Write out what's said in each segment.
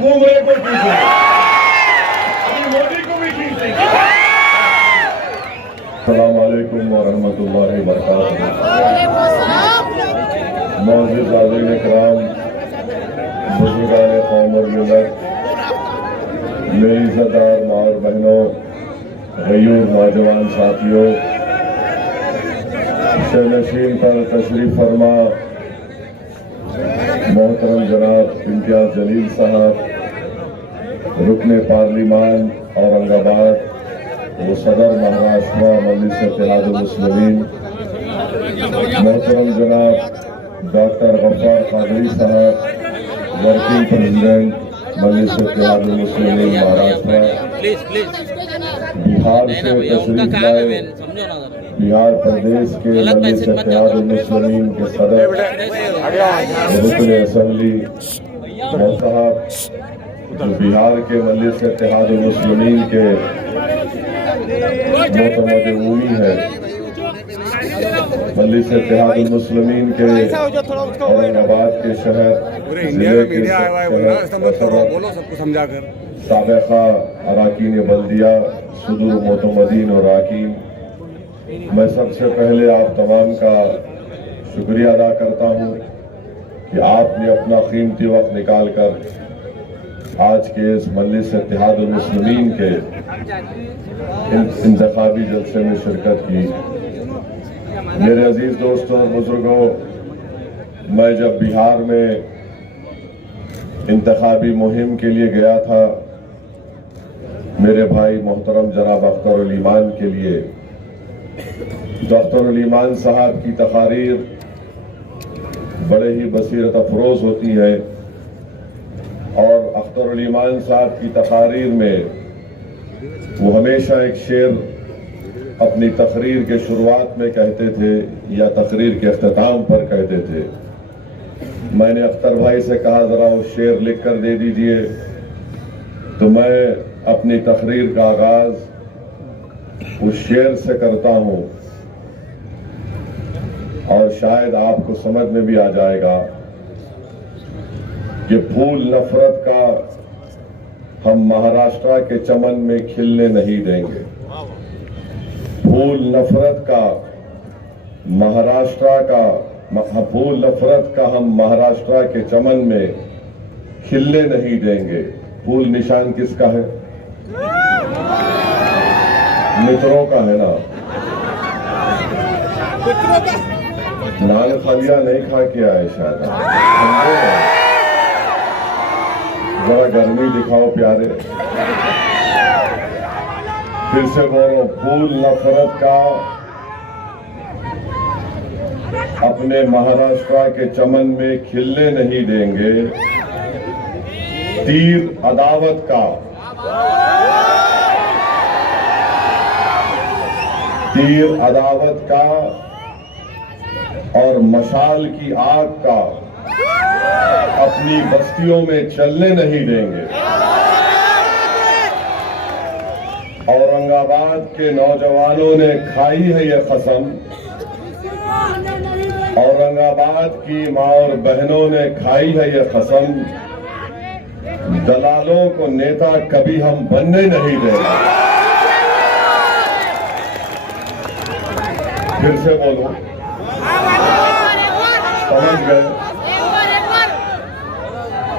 बूमरे को खींचेंगे, अभी मोदी को भी खींचेंगे। अस्सलाम वालेकुम व रहमतुल्लाहि व बरकातुहू। मौजूद हाज़रीन इकराम, बुजुर्गान कौम और मिल्लत, मेरी इज़्ज़तदार माँ और बहनों, गयूर नौजवान साथियों, शहनशीन पर तशरीफ फरमा मोहतरम जनाब इम्तियाज जलील साहब, रुकने पार्लिमान औरंगाबाद, वो सदर महाराष्ट्र मजलिस इत्तेहादुल मुस्लिमीन, मोहतरम जनाब डॉक्टर गफ्फार कादरी साहब, वर्किंग प्रेसिडेंट मजलिस इत्तेहादुल मुस्लिमीन महाराष्ट्र, बिहार से तशरीफ लाए बिहार प्रदेश के मजलिस इत्तेहादुल मुस्लिमीन के सदर रुकने असेंबली साहब, जो बिहार के मजलिस इत्तेहादुल मुस्लिमीन के मोहतमद उमी है, मजलिस इत्तेहादुल मुस्लिमीन के औरंगाबाद के शहर जिले के साबिक़ा अराकीन बल्दिया, सुदूर मोतमदीन और अराकीन, मैं सबसे पहले आप तमाम का शुक्रिया अदा करता हूँ कि आपने अपना कीमती वक्त निकाल कर आज के इस मजलिस इत्तेहादुल मुस्लिमीन के इंतखाबी जलसे में शिरकत की। मेरे अजीज दोस्तों और बुजुर्गों, मैं जब बिहार में इंतखाबी मुहिम के लिए गया था, मेरे भाई मोहतरम जनाब अख्तर ईमान के लिए, तो अख्तर ईमान साहब की तकारीर बड़े ही बसीरत अफरोज होती है और अख्तर ईमान साहब की तकारीर में वो हमेशा एक शेर अपनी तकरीर के शुरुआत में कहते थे या तकरीर के अख्ताम पर कहते थे। मैंने अख्तर भाई से कहा जरा वो शेर लिख कर दे दीजिए, तो मैं अपनी तकरीर का आगाज उस शेर से करता हूं और शायद आपको समझ में भी आ जाएगा कि फूल नफरत का हम महाराष्ट्र के चमन में खिलने नहीं देंगे। फूल नफरत का फूल नफरत का हम महाराष्ट्र के चमन में खिलने नहीं देंगे। फूल निशान किसका है? मित्रों का है ना। नान खलिया नहीं खा के आए शायद, जरा गर्मी दिखाओ प्यारे। फिर से बोलो, फूल नफरत का अपने महाराष्ट्र के चमन में खिलने नहीं देंगे। तीर अदावत का और मशाल की आग का अपनी बस्तियों में चलने नहीं देंगे। औरंगाबाद के नौजवानों ने खाई है ये कसम, औरंगाबाद की माँ और बहनों ने खाई है ये कसम, दलालों को नेता कभी हम बनने नहीं देंगे। फिर से बोलो, समझ गए?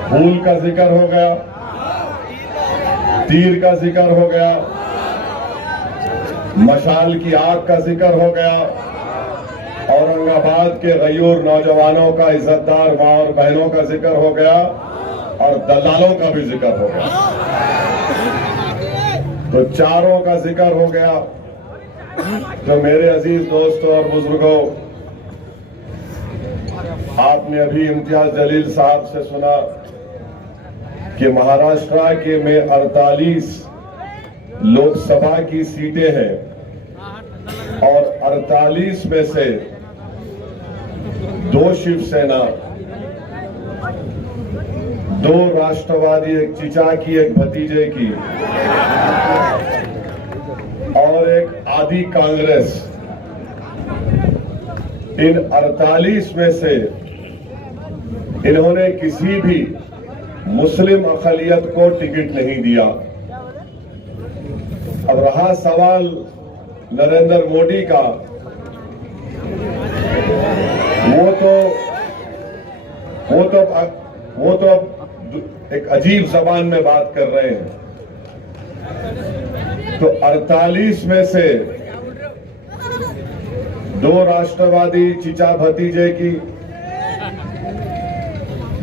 फूल का जिक्र हो गया, तीर का जिक्र हो गया, मशाल की आग का जिक्र हो गया, औरंगाबाद के गयूर नौजवानों का, इज्जतदार माँ और बहनों का जिक्र हो गया और दलालों का भी जिक्र हो गया। तो चारों का जिक्र हो गया। तो मेरे अजीज दोस्तों और बुजुर्गों, आपने अभी इम्तियाज जलील साहब से सुना कि महाराष्ट्र के में 48 लोकसभा की सीटें हैं और 48 में से 2 शिवसेना, 2 राष्ट्रवादी, एक चिचा की, एक भतीजे की और एक आदि कांग्रेस। इन 48 में से इन्होंने किसी भी मुस्लिम अक़लियत को टिकट नहीं दिया। अब रहा सवाल नरेंद्र मोदी का, वो तो एक अजीब जबान में बात कर रहे हैं। तो 48 में से 2 राष्ट्रवादी चिचा भतीजे की,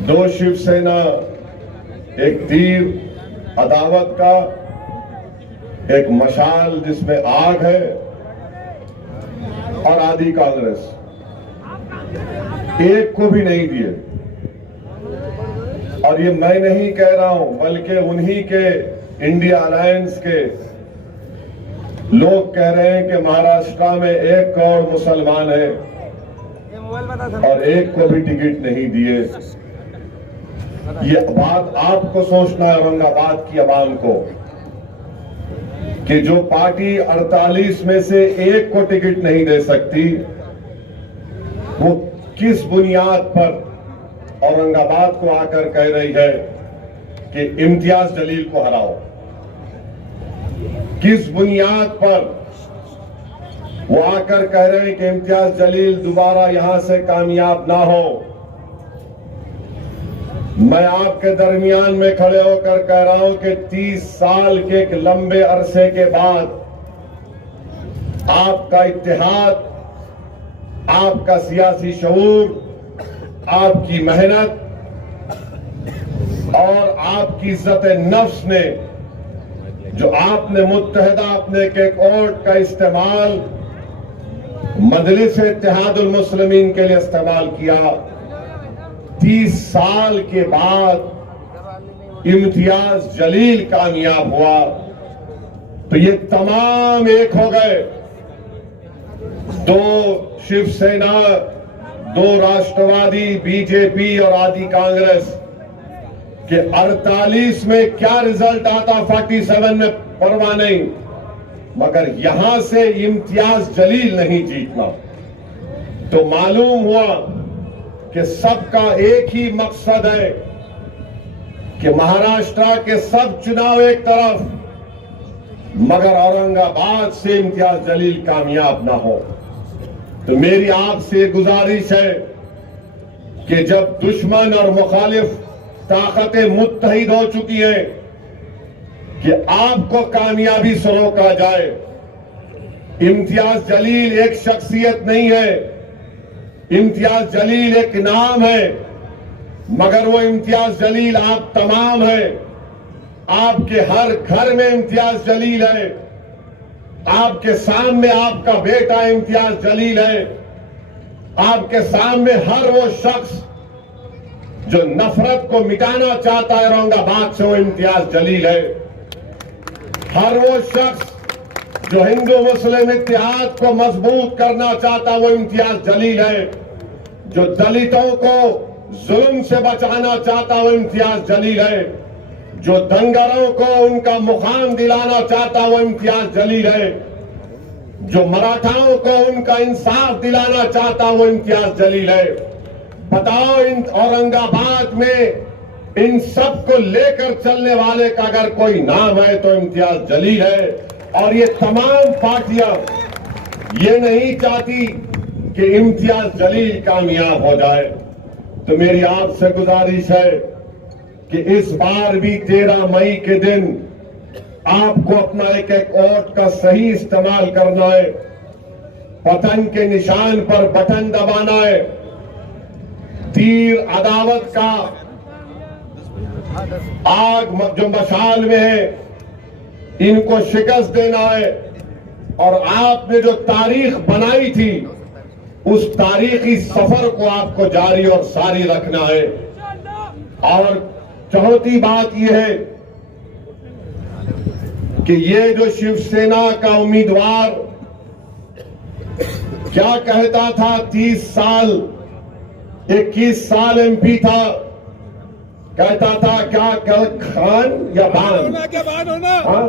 2 शिवसेना, एक तीर अदावत का, एक मशाल जिसमें आग है, और आदि कांग्रेस, एक को भी नहीं दिए। और ये मैं नहीं कह रहा हूं, बल्कि उन्हीं के इंडिया अलायंस के लोग कह रहे हैं कि महाराष्ट्र में 1 करोड़ मुसलमान हैं और एक को भी टिकट नहीं दिए। ये बात आपको सोचना है, औरंगाबाद की आवाम को, कि जो पार्टी 48 में से 1 को टिकट नहीं दे सकती, वो किस बुनियाद पर औरंगाबाद को आकर कह रही है कि इम्तियाज जलील को हराओ। किस बुनियाद पर वो आकर कह रहे हैं कि इम्तियाज जलील दोबारा यहां से कामयाब ना हो। मैं आपके दरमियान में खड़े होकर कह रहा हूं कि 30 साल के एक लंबे अरसे के बाद आपका इत्तेहाद, आपका सियासी शऊर, आपकी मेहनत और आपकी इज्जत नफ्स ने, जो आपने मुत्तहिदा अपने के कोर्ट का इस्तेमाल मजलिस इत्तेहादुल मुस्लिमीन के लिए इस्तेमाल किया, 30 साल के बाद इम्तियाज जलील कामयाब हुआ। तो ये तमाम एक हो गए, 2 शिवसेना, 2 राष्ट्रवादी, बीजेपी और आदि कांग्रेस के 48 में क्या रिजल्ट आता 47 में परवाह नहीं, मगर यहां से इम्तियाज जलील नहीं जीतना। तो मालूम हुआ कि सबका एक ही मकसद है कि महाराष्ट्र के सब चुनाव एक तरफ, मगर औरंगाबाद से इम्तियाज जलील कामयाब ना हो। तो मेरी आपसे गुजारिश है कि जब दुश्मन और मुखालिफ ताकतें मुत्तहिद हो चुकी हैं कि आपको कामयाबी से रोका जाए। इम्तियाज जलील एक शख्सियत नहीं है, इम्तियाज जलील एक नाम है, मगर वो इम्तियाज जलील आप तमाम है। आपके हर घर में इम्तियाज जलील है, आपके सामने आपका बेटा इम्तियाज जलील है, आपके सामने हर वो शख्स जो नफरत को मिटाना चाहता है औरंगाबाद से, वो इम्तियाज जलील है। हर वो शख्स जो हिंदू मुस्लिम इत्तेहाद को मजबूत करना चाहता है, वो इम्तियाज जलील है। जो दलितों को जुल्म से बचाना चाहता है, वो इम्तियाज जलील है। जो दंगरों को उनका मुकाम दिलाना चाहता है, वो इम्तियाज जलील है। जो मराठाओं को उनका इंसाफ दिलाना चाहता है, वो इम्तियाज जलील है। बताओ, इन औरंगाबाद में इन सब को लेकर चलने वाले का अगर कोई नाम है तो इम्तियाज जलील है। और ये तमाम पार्टियां ये नहीं चाहती कि इम्तियाज जलील कामयाब हो जाए। तो मेरी आपसे गुजारिश है कि इस बार भी 13 मई के दिन आपको अपना एक एक वोट का सही इस्तेमाल करना है। पतन के निशान पर बटन दबाना है। तीर अदावत का आग जो मशाल में है, इनको शिकस्त देना है। और आपने जो तारीख बनाई थी, उस तारीखी सफर को आपको जारी और सारी रखना है। और चौथी बात यह है कि ये जो शिवसेना का उम्मीदवार क्या कहता था, 30 साल 21 साल एमपी था, कहता था क्या कल खान या बान, हाँ?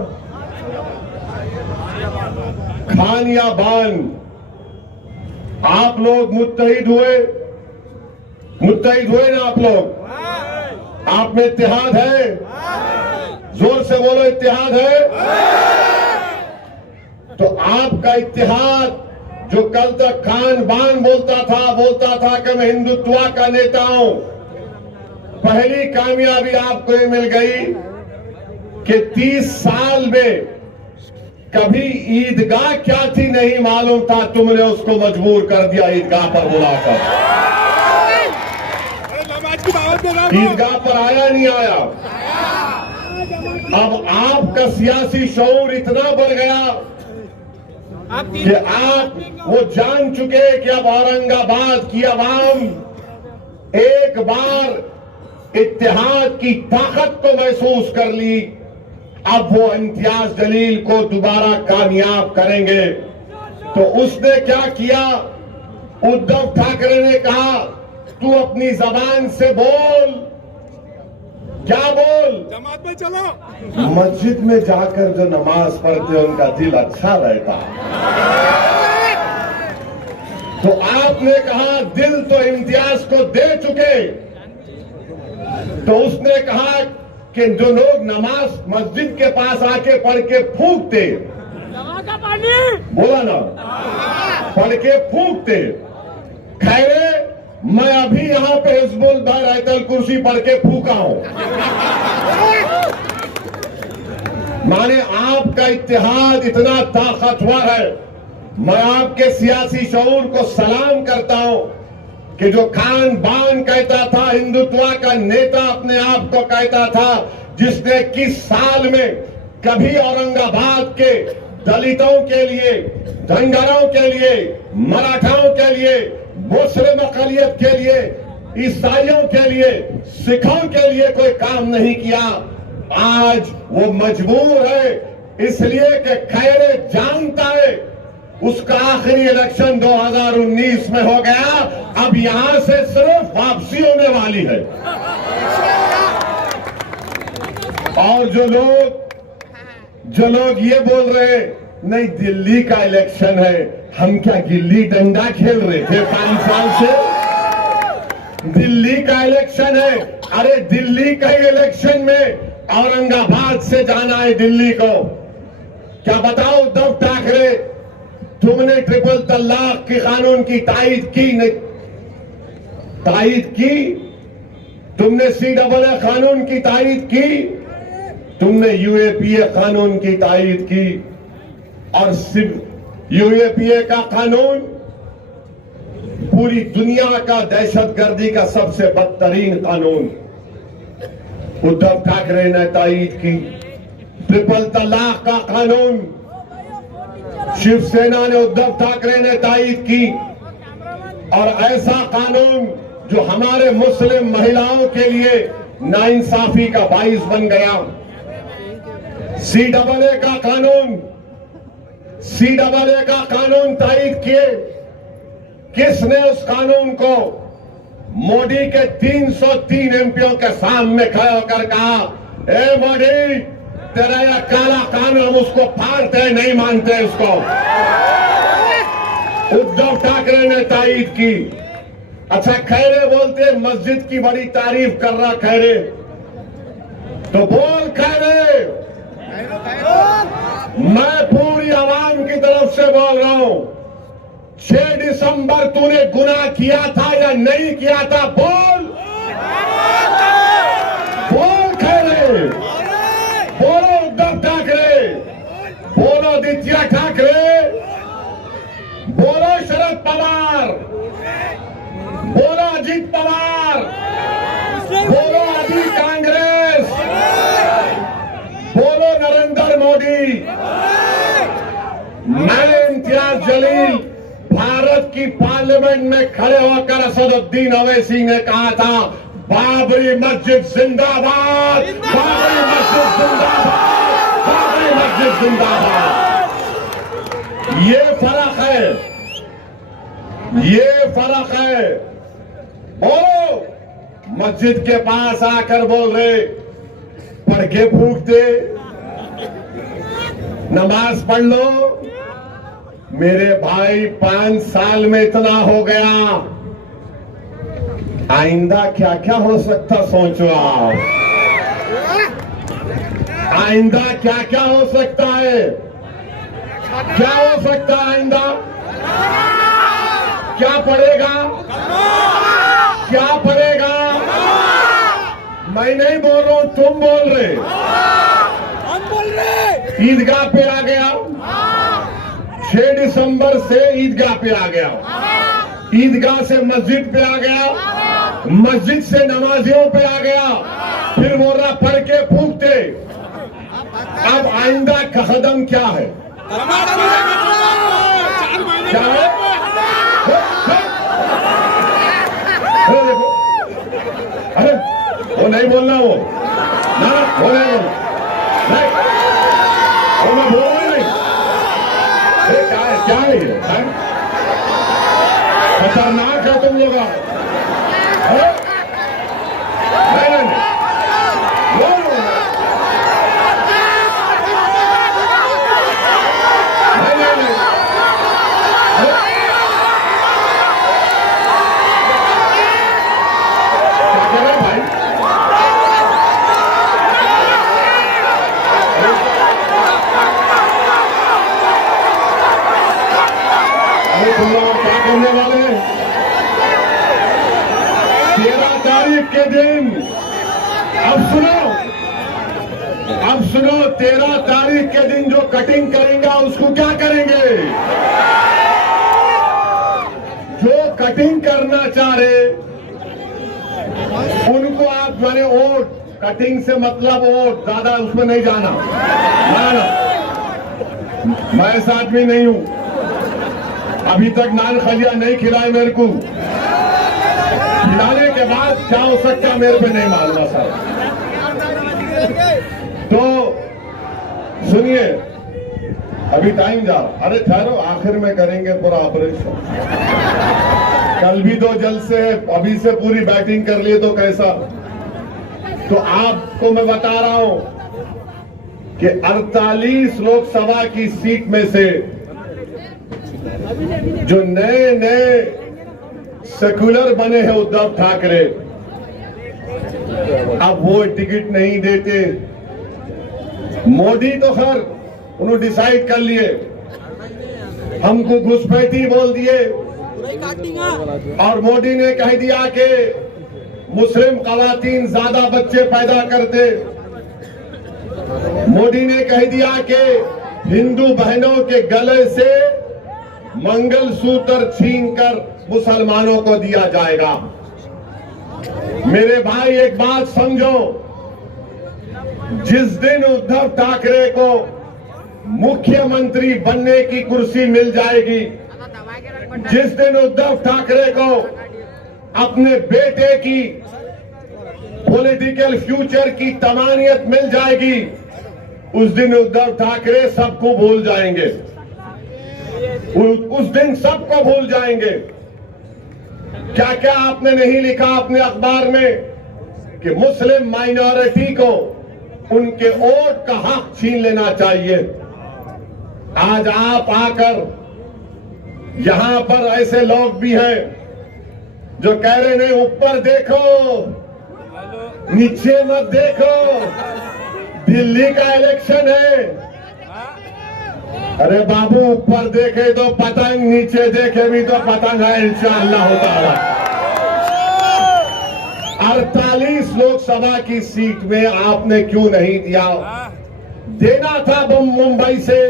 खान या बान। आप लोग मुत्तहिद हुए ना? आप लोग आप में इत्तेहाद है? जोर से बोलो, इत्तेहाद है? तो आपका इत्तेहाद जो कल तक खान बान बोलता था कि मैं हिंदुत्व का नेता हूं, पहली कामयाबी आपको ये मिल गई कि 30 साल में कभी ईदगाह क्या थी नहीं मालूम था, तुमने उसको मजबूर कर दिया ईदगाह पर बुलाकर। ईदगाह पर आया नहीं आया। अब आपका सियासी शऊर इतना बढ़ गया कि आप वो जान चुके कि अब औरंगाबाद की आवाम एक बार इत्तेहाद की ताकत को महसूस कर ली। अब वो इम्तियाज जलील को दोबारा कामयाब करेंगे। तो उसने क्या किया? उद्धव ठाकरे ने कहा तू अपनी जबान से बोल। क्या बोल? जमात में चलो। मस्जिद में जाकर जो नमाज पढ़ते उनका दिल अच्छा रहता। तो आपने कहा दिल तो इम्तियाज को दे चुके। तो उसने कहा कि जो लोग नमाज मस्जिद के पास आके पढ़ के फूंकते, बोला ना, पढ़ के फूंकते, खैरे मैं अभी यहां पे हिजबुल बैतुल कुर्सी पढ़ के फूका हूं। माने आपका इत्तेहाद इतना ताकतवर है। मैं आपके सियासी शऊर को सलाम करता हूं कि जो खान बान कहता था, हिंदुत्व का नेता अपने आप को कहता था, जिसने 21 साल में कभी औरंगाबाद के दलितों के लिए, धनगरों के लिए, मराठाओं के लिए, मुस्लिम अकलियत के लिए, ईसाइयों के लिए, सिखों के लिए कोई काम नहीं किया, आज वो मजबूर है इसलिए कि खैरे जानता है उसका आखिरी इलेक्शन 2019 में हो गया। अब यहां से सिर्फ वापसी होने वाली है। और जो लोग ये बोल रहे नहीं दिल्ली का इलेक्शन है, हम क्या गिल्ली डंडा खेल रहे थे 5 साल से? दिल्ली का इलेक्शन है। अरे दिल्ली का इलेक्शन में औरंगाबाद से जाना है दिल्ली को। क्या बताओ उद्धव ठाकरे, तुमने ट्रिपल तलाक के कानून की तायीद की नहीं? तायीद की? तुमने CAA कानून की तायीद की? तुमने UAPA कानून की तायीद की? और सिर्फ UAPA का कानून पूरी दुनिया का दहशतगर्दी का सबसे बदतरीन कानून उद्धव ठाकरे ने तायीद की। ट्रिपल तलाक का कानून शिवसेना ने, उद्धव ठाकरे ने तायीद की। और ऐसा कानून जो हमारे मुस्लिम महिलाओं के लिए नाइंसाफी का बाइस बन गया। CAA का कानून तायीद किए। किसने उस कानून को? मोदी के 303 MPओं के सामने खड़े होकर कहा, ए मोदी, तेरा यह काला कानून, हम उसको फाड़ते हैं, नहीं मानते इसको। उद्धव ठाकरे ने तायीद की। अच्छा, खैरे बोलते मस्जिद की बड़ी तारीफ कर रहा खैरे, तो बोल खैरे, मैं पूरी आवाम की तरफ से बोल रहा हूं, 6 दिसंबर तूने गुनाह किया था या नहीं किया था? बोल बोल खैरे, बोलो उद्धव ठाकरे, बोलो आदित्य ठाकरे, बोलो शरद पवार, बोलो अजीत पवार, बोलो अभी कांग्रेस, बोलो नरेंद्र मोदी। मैं इम्तियाज जलील भारत की पार्लियामेंट में खड़े होकर असदुद्दीन ओवैसी ने कहा था, बाबरी मस्जिद जिंदाबाद, बाबरी मस्जिद जिंदाबाद, बाबरी मस्जिद जिंदाबाद। ये फर्क है, ये फर्क है। बोलो, मस्जिद के पास आकर बोल रहे, पढ़ के फूकते, नमाज पढ़ लो। मेरे भाई 5 साल में इतना हो गया आइंदा क्या क्या हो सकता सोचो आप। आइंदा क्या क्या हो सकता है? क्या हो सकता है आइंदा? क्या पड़ेगा? क्या पड़ेगा? मैं नहीं बोल रहा हूं, तुम बोल रहे। हम बोल रहे। ईदगाह पे आ गया, 6 दिसंबर से ईदगाह पे आ गया, ईदगाह से मस्जिद पे आ गया, मस्जिद से नमाजियों पे आ गया, फिर मोर्रा पढ़ के फूकते। अब आइंदा का कदम क्या है? क्या है? देखो, अरे वो नहीं बोलना, वो ना, वो नहीं बोलना, नहीं, वो मैं बोल रहा नहीं। अरे क्या है ये? खतरनाक है तुम लोग। नहीं, तुम लोग क्या करने वाले हैं? 13 तारीख के दिन, अब सुनो, 13 तारीख के दिन जो कटिंग करेंगे उसको क्या करेंगे? जो कटिंग करना चाह रहे उनको आप मैंने वोट, कटिंग से मतलब वोट, ज्यादा उसमें नहीं जाना, ना, मैं ऐसा आदमी नहीं हूं। अभी तक नान खलिया नहीं खिलाए मेरे को, खिलाने के बाद क्या हो सकता मेरे पे नहीं मालूम सर। तो सुनिए, अभी टाइम जा, अरे ठहरो, आखिर में करेंगे पूरा ऑपरेशन। कल भी 2 जलसे है, अभी से पूरी बैटिंग कर लिए तो कैसा? तो आपको मैं बता रहा हूं कि 48 लोकसभा की सीट में से जो नए सेक्युलर बने हैं उद्धव ठाकरे, अब वो टिकट नहीं देते। मोदी तो खैर उन्होंने डिसाइड कर लिए, हमको घुसपैठी बोल दिए, और मोदी ने कह दिया कि मुस्लिम खवातीन ज्यादा बच्चे पैदा करते। मोदी ने कह दिया कि हिंदू बहनों के गले से मंगलसूत्र छीनकर मुसलमानों को दिया जाएगा। मेरे भाई एक बात समझो, जिस दिन उद्धव ठाकरे को मुख्यमंत्री बनने की कुर्सी मिल जाएगी, जिस दिन उद्धव ठाकरे को अपने बेटे की पॉलिटिकल फ्यूचर की तमानियत मिल जाएगी, उस दिन उद्धव ठाकरे सबको भूल जाएंगे। उस दिन सबको भूल जाएंगे। क्या क्या आपने नहीं लिखा अपने अखबार में कि मुस्लिम माइनॉरिटी को उनके वोट का हक छीन लेना चाहिए। आज आप आकर यहां पर ऐसे लोग भी हैं जो कह रहे नहीं, ऊपर देखो नीचे मत देखो, दिल्ली का इलेक्शन है। अरे बाबू, ऊपर देखे तो पतंग, नीचे देखे भी तो पतंग है, इंशाअल्लाह होता है। 48 लोकसभा की सीट में आपने क्यों नहीं दिया? देना था मुंबई से,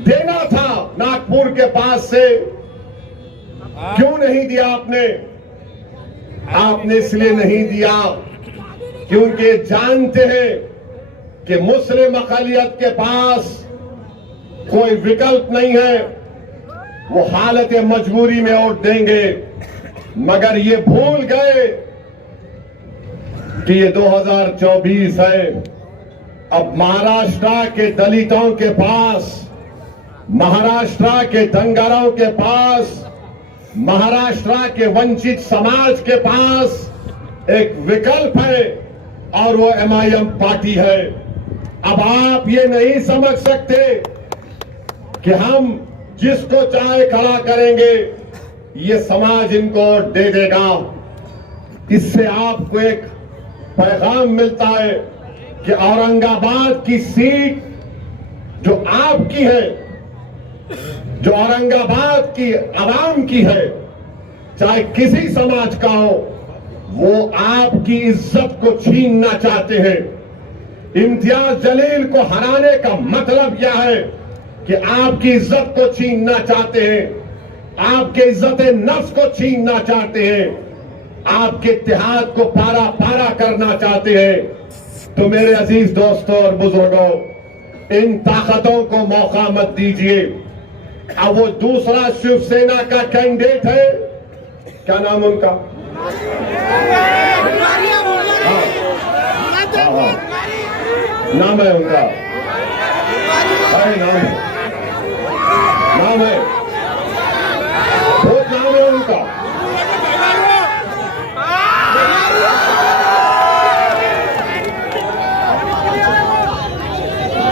देना था नागपुर के पास से, क्यों नहीं दिया आपने? आपने इसलिए नहीं दिया क्योंकि जानते हैं कि मुस्लिम अक़लियत के पास कोई विकल्प नहीं है, वो हालत मजबूरी में वोट देंगे। मगर ये भूल गए कि ये 2024 है। अब महाराष्ट्र के दलितों के पास, महाराष्ट्र के दंगारों के पास, महाराष्ट्र के वंचित समाज के पास एक विकल्प है, और वो MIM पार्टी है। अब आप ये नहीं समझ सकते कि हम जिसको चाहे खड़ा करेंगे, ये समाज इनको दे देगा। इससे आपको एक पैगाम मिलता है कि औरंगाबाद की सीट जो आपकी है, जो औरंगाबाद की आवाम की है, चाहे किसी समाज का हो, वो आपकी इज्जत को छीनना चाहते हैं। इम्तियाज जलील को हराने का मतलब यह है कि आपकी इज्जत को छीनना चाहते हैं, आपके इज्जत नफ्स को छीनना चाहते हैं, आपके इत्तेहाद को पारा पारा करना चाहते हैं। तो मेरे अजीज दोस्तों और बुजुर्गों, इन ताकतों को मौका मत दीजिए। अब वो दूसरा शिवसेना का कैंडिडेट है, क्या नाम उनका? नाम है उनका, नाम है, बहुत नाम है उनका।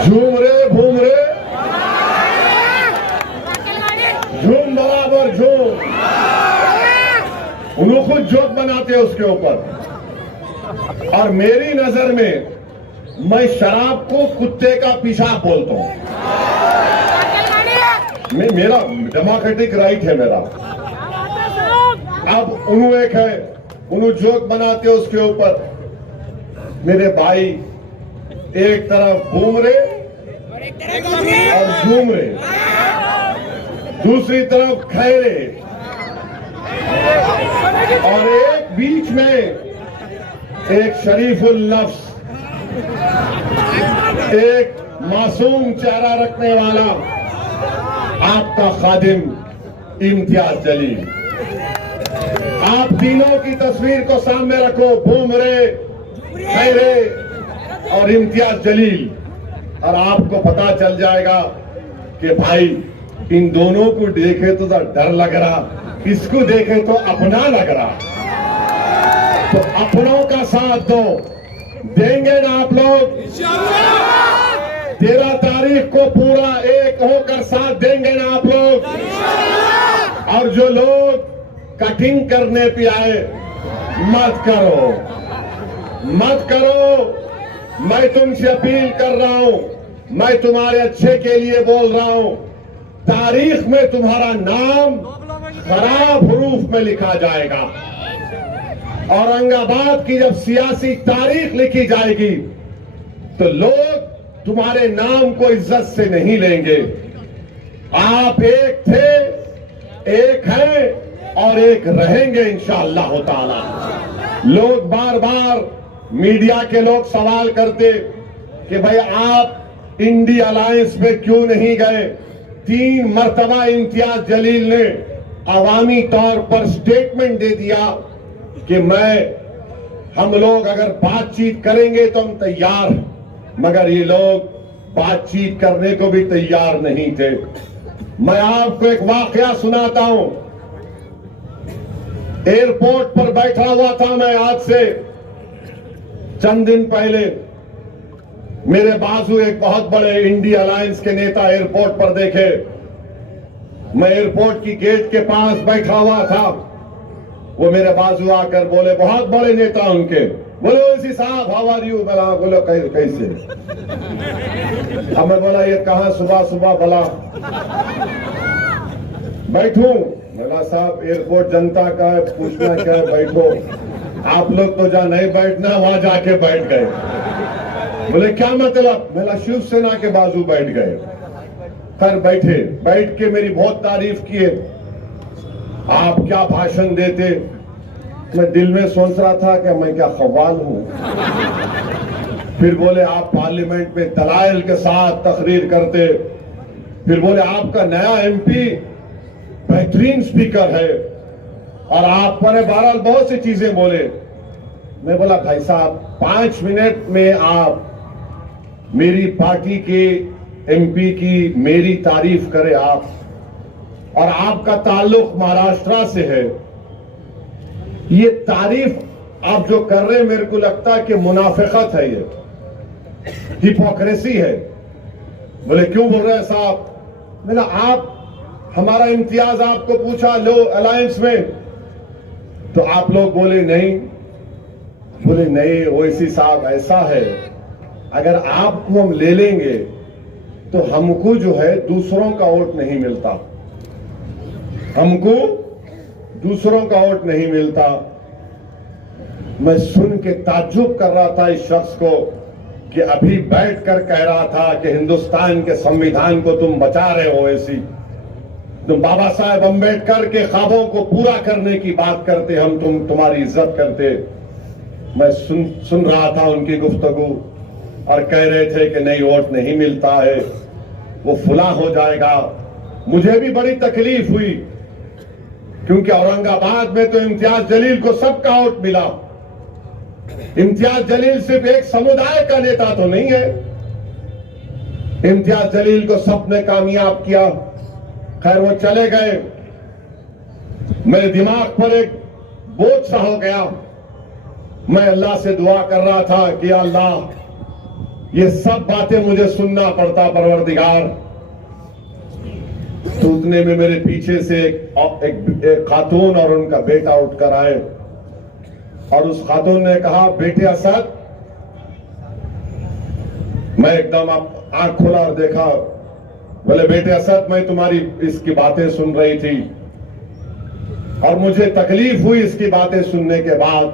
झूम रे घूम रे, झूम बराबर झूम। उन्होंने खुद जोक बनाते हैं उसके ऊपर। और मेरी नजर में मैं शराब को कुत्ते का पेशाब बोलता हूं। मेरा डेमोक्रेटिक राइट है मेरा। अब उन्होंने एक है, उन्होंने जोक बनाते हैं उसके ऊपर। मेरे भाई एक तरफ घूम रहे और झूम रहे, दूसरी तरफ खैरे, और एक बीच में एक शरीफुल नफ्स, एक मासूम चेहरा रखने वाला आपका खादिम इम्तियाज जलील। आप तीनों की तस्वीर को सामने रखो, भूमरे, खैरे और इम्तियाज जलील, और आपको पता चल जाएगा कि भाई इन दोनों को देखे तो डर लग रहा, इसको देखे तो अपना लग रहा। तो अपनों का साथ दो, देंगे ना आप लोग? 13 तारीख को पूरा एक होकर साथ देंगे ना आप लोग? और जो लोग कटिंग करने पे आए, मत करो, मत करो। मैं तुमसे अपील कर रहा हूं, मैं तुम्हारे अच्छे के लिए बोल रहा हूं। तारीख में तुम्हारा नाम खराब हरूफ में लिखा जाएगा। औरंगाबाद की जब सियासी तारीख लिखी जाएगी तो लोग तुम्हारे नाम को इज्जत से नहीं लेंगे। आप एक थे, एक हैं और एक रहेंगे इंशाअल्लाह ताला। लोग बार बार मीडिया के लोग सवाल करते कि भाई आप इंडी अलायंस में क्यों नहीं गए? 3 मर्तबा इम्तियाज जलील ने अवामी तौर पर स्टेटमेंट दे दिया कि हम लोग अगर बातचीत करेंगे तो हम तैयार हैं, मगर ये लोग बातचीत करने को भी तैयार नहीं थे। मैं आपको एक वाकया सुनाता हूं। एयरपोर्ट पर बैठा हुआ था मैं, आज से चंद दिन पहले मेरे बाजू एक बहुत बड़े इंडी अलायंस के नेता एयरपोर्ट पर देखे। मैं एयरपोर्ट की गेट के पास बैठा हुआ था, वो मेरे बाजू आकर बोले, बहुत बड़े नेता उनके, बोले ओसी साहब हाउ आर यू? बोलो कैसे? अब मैं बोला ये कहां सुबह सुबह बोला बैठूं? बोला साहब एयरपोर्ट जनता का है, पूछना क्या है, बैठो। आप लोग तो जहां नहीं बैठना वहां जाके बैठ गए। बोले क्या मतलब? बोला शिवसेना के बाजू बैठ गए। खैर बैठे, बैठ के मेरी बहुत तारीफ किए, आप क्या भाषण देते। मैं दिल में सोच रहा था कि मैं क्या खवाल हूं। फिर बोले आप पार्लियामेंट में दलाइल के साथ तकरीर करते। फिर बोले आपका नया एमपी बेहतरीन स्पीकर है और आप पर बहरहाल बहुत सी चीजें बोले। मैं बोला भाई साहब 5 मिनट में आप मेरी पार्टी के एमपी की मेरी तारीफ करें आप, और आपका ताल्लुक महाराष्ट्र से है। ये तारीफ आप जो कर रहे हैं मेरे को लगता है कि मुनाफिकत है, ये हिपोक्रेसी है। बोले क्यों बोल रहे हैं साहब? मैंने आप हमारा इम्तियाज आपको पूछा लो अलायंस में, तो आप लोग बोले नहीं बोले नहीं ओवैसी साहब ऐसा है, अगर आपको हम ले लेंगे तो हमको जो है दूसरों का वोट नहीं मिलता, हमको दूसरों का वोट नहीं मिलता। मैं सुन के ताज्जुब कर रहा था इस शख्स को कि अभी बैठकर कह रहा था कि हिंदुस्तान के संविधान को तुम बचा रहे हो, ऐसी तुम बाबा साहेब अम्बेडकर के ख्वाबों को पूरा करने की बात करते, हम तुम्हारी इज्जत करते। मैं सुन रहा था उनकी गुफ्तगू और कह रहे थे कि नहीं वोट नहीं मिलता है, वो फुला हो जाएगा। मुझे भी बड़ी तकलीफ हुई क्योंकि औरंगाबाद में तो इम्तियाज जलील को सबका वोट मिला। इम्तियाज जलील सिर्फ एक समुदाय का नेता तो नहीं है, इम्तियाज जलील को सबने कामयाब किया। खैर वो चले गए, मेरे दिमाग पर एक बोझ सा हो गया। मैं अल्लाह से दुआ कर रहा था कि अल्लाह ये सब बातें मुझे सुनना पड़ता परवरदिगार। तो उतने में मेरे पीछे से एक खातून और उनका बेटा उठकर आए और उस खातून ने कहा बेटे असद। मैं एकदम आंख खोला और देखा, बोले बेटे असद मैं तुम्हारी इसकी बातें सुन रही थी और मुझे तकलीफ हुई इसकी बातें सुनने के बाद,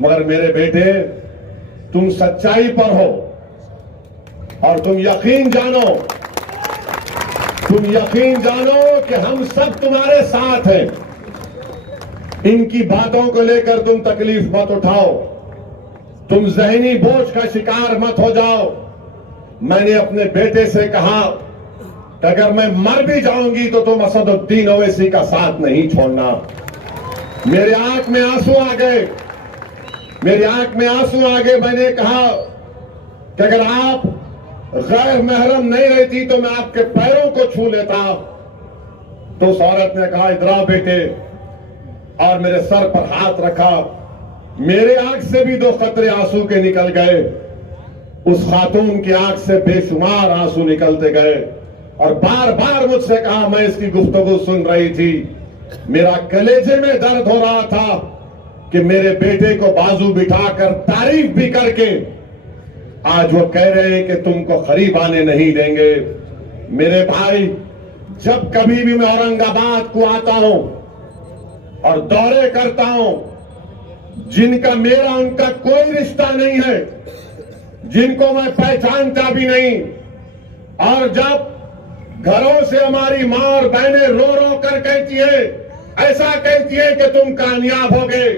मगर मेरे बेटे तुम सच्चाई पर हो और तुम यकीन जानो कि हम सब तुम्हारे साथ हैं। इनकी बातों को लेकर तुम तकलीफ मत उठाओ, तुम जहनी बोझ का शिकार मत हो जाओ। मैंने अपने बेटे से कहा कि अगर मैं मर भी जाऊंगी तो तुम असदुद्दीन ओवैसी का साथ नहीं छोड़ना। मेरे आंख में आंसू आ गए, मैंने कहा कि अगर आप गैर महरम नहीं रहती तो मैं आपके पैरों को छू लेता। तो उस औरत ने कहा इधर आओ बेटे, और मेरे सर पर हाथ रखा। मेरे आंख से भी 2 कतरे आंसू के निकल गए, उस खातून की आंख से बेशुमार आंसू निकलते गए और बार बार मुझसे कहा, मैं इसकी गुफ्तगू सुन रही थी, मेरा कलेजे में दर्द हो रहा था कि मेरे बेटे को बाजू बिठाकर तारीफ भी करके आज वो कह रहे हैं कि तुमको करीब आने नहीं देंगे। मेरे भाई, जब कभी भी मैं औरंगाबाद को आता हूं और दौरे करता हूं, जिनका मेरा उनका कोई रिश्ता नहीं है, जिनको मैं पहचानता भी नहीं, और जब घरों से हमारी मां और बहनें रो रो कर कहती है, ऐसा कहती है कि तुम कामयाब हो गए,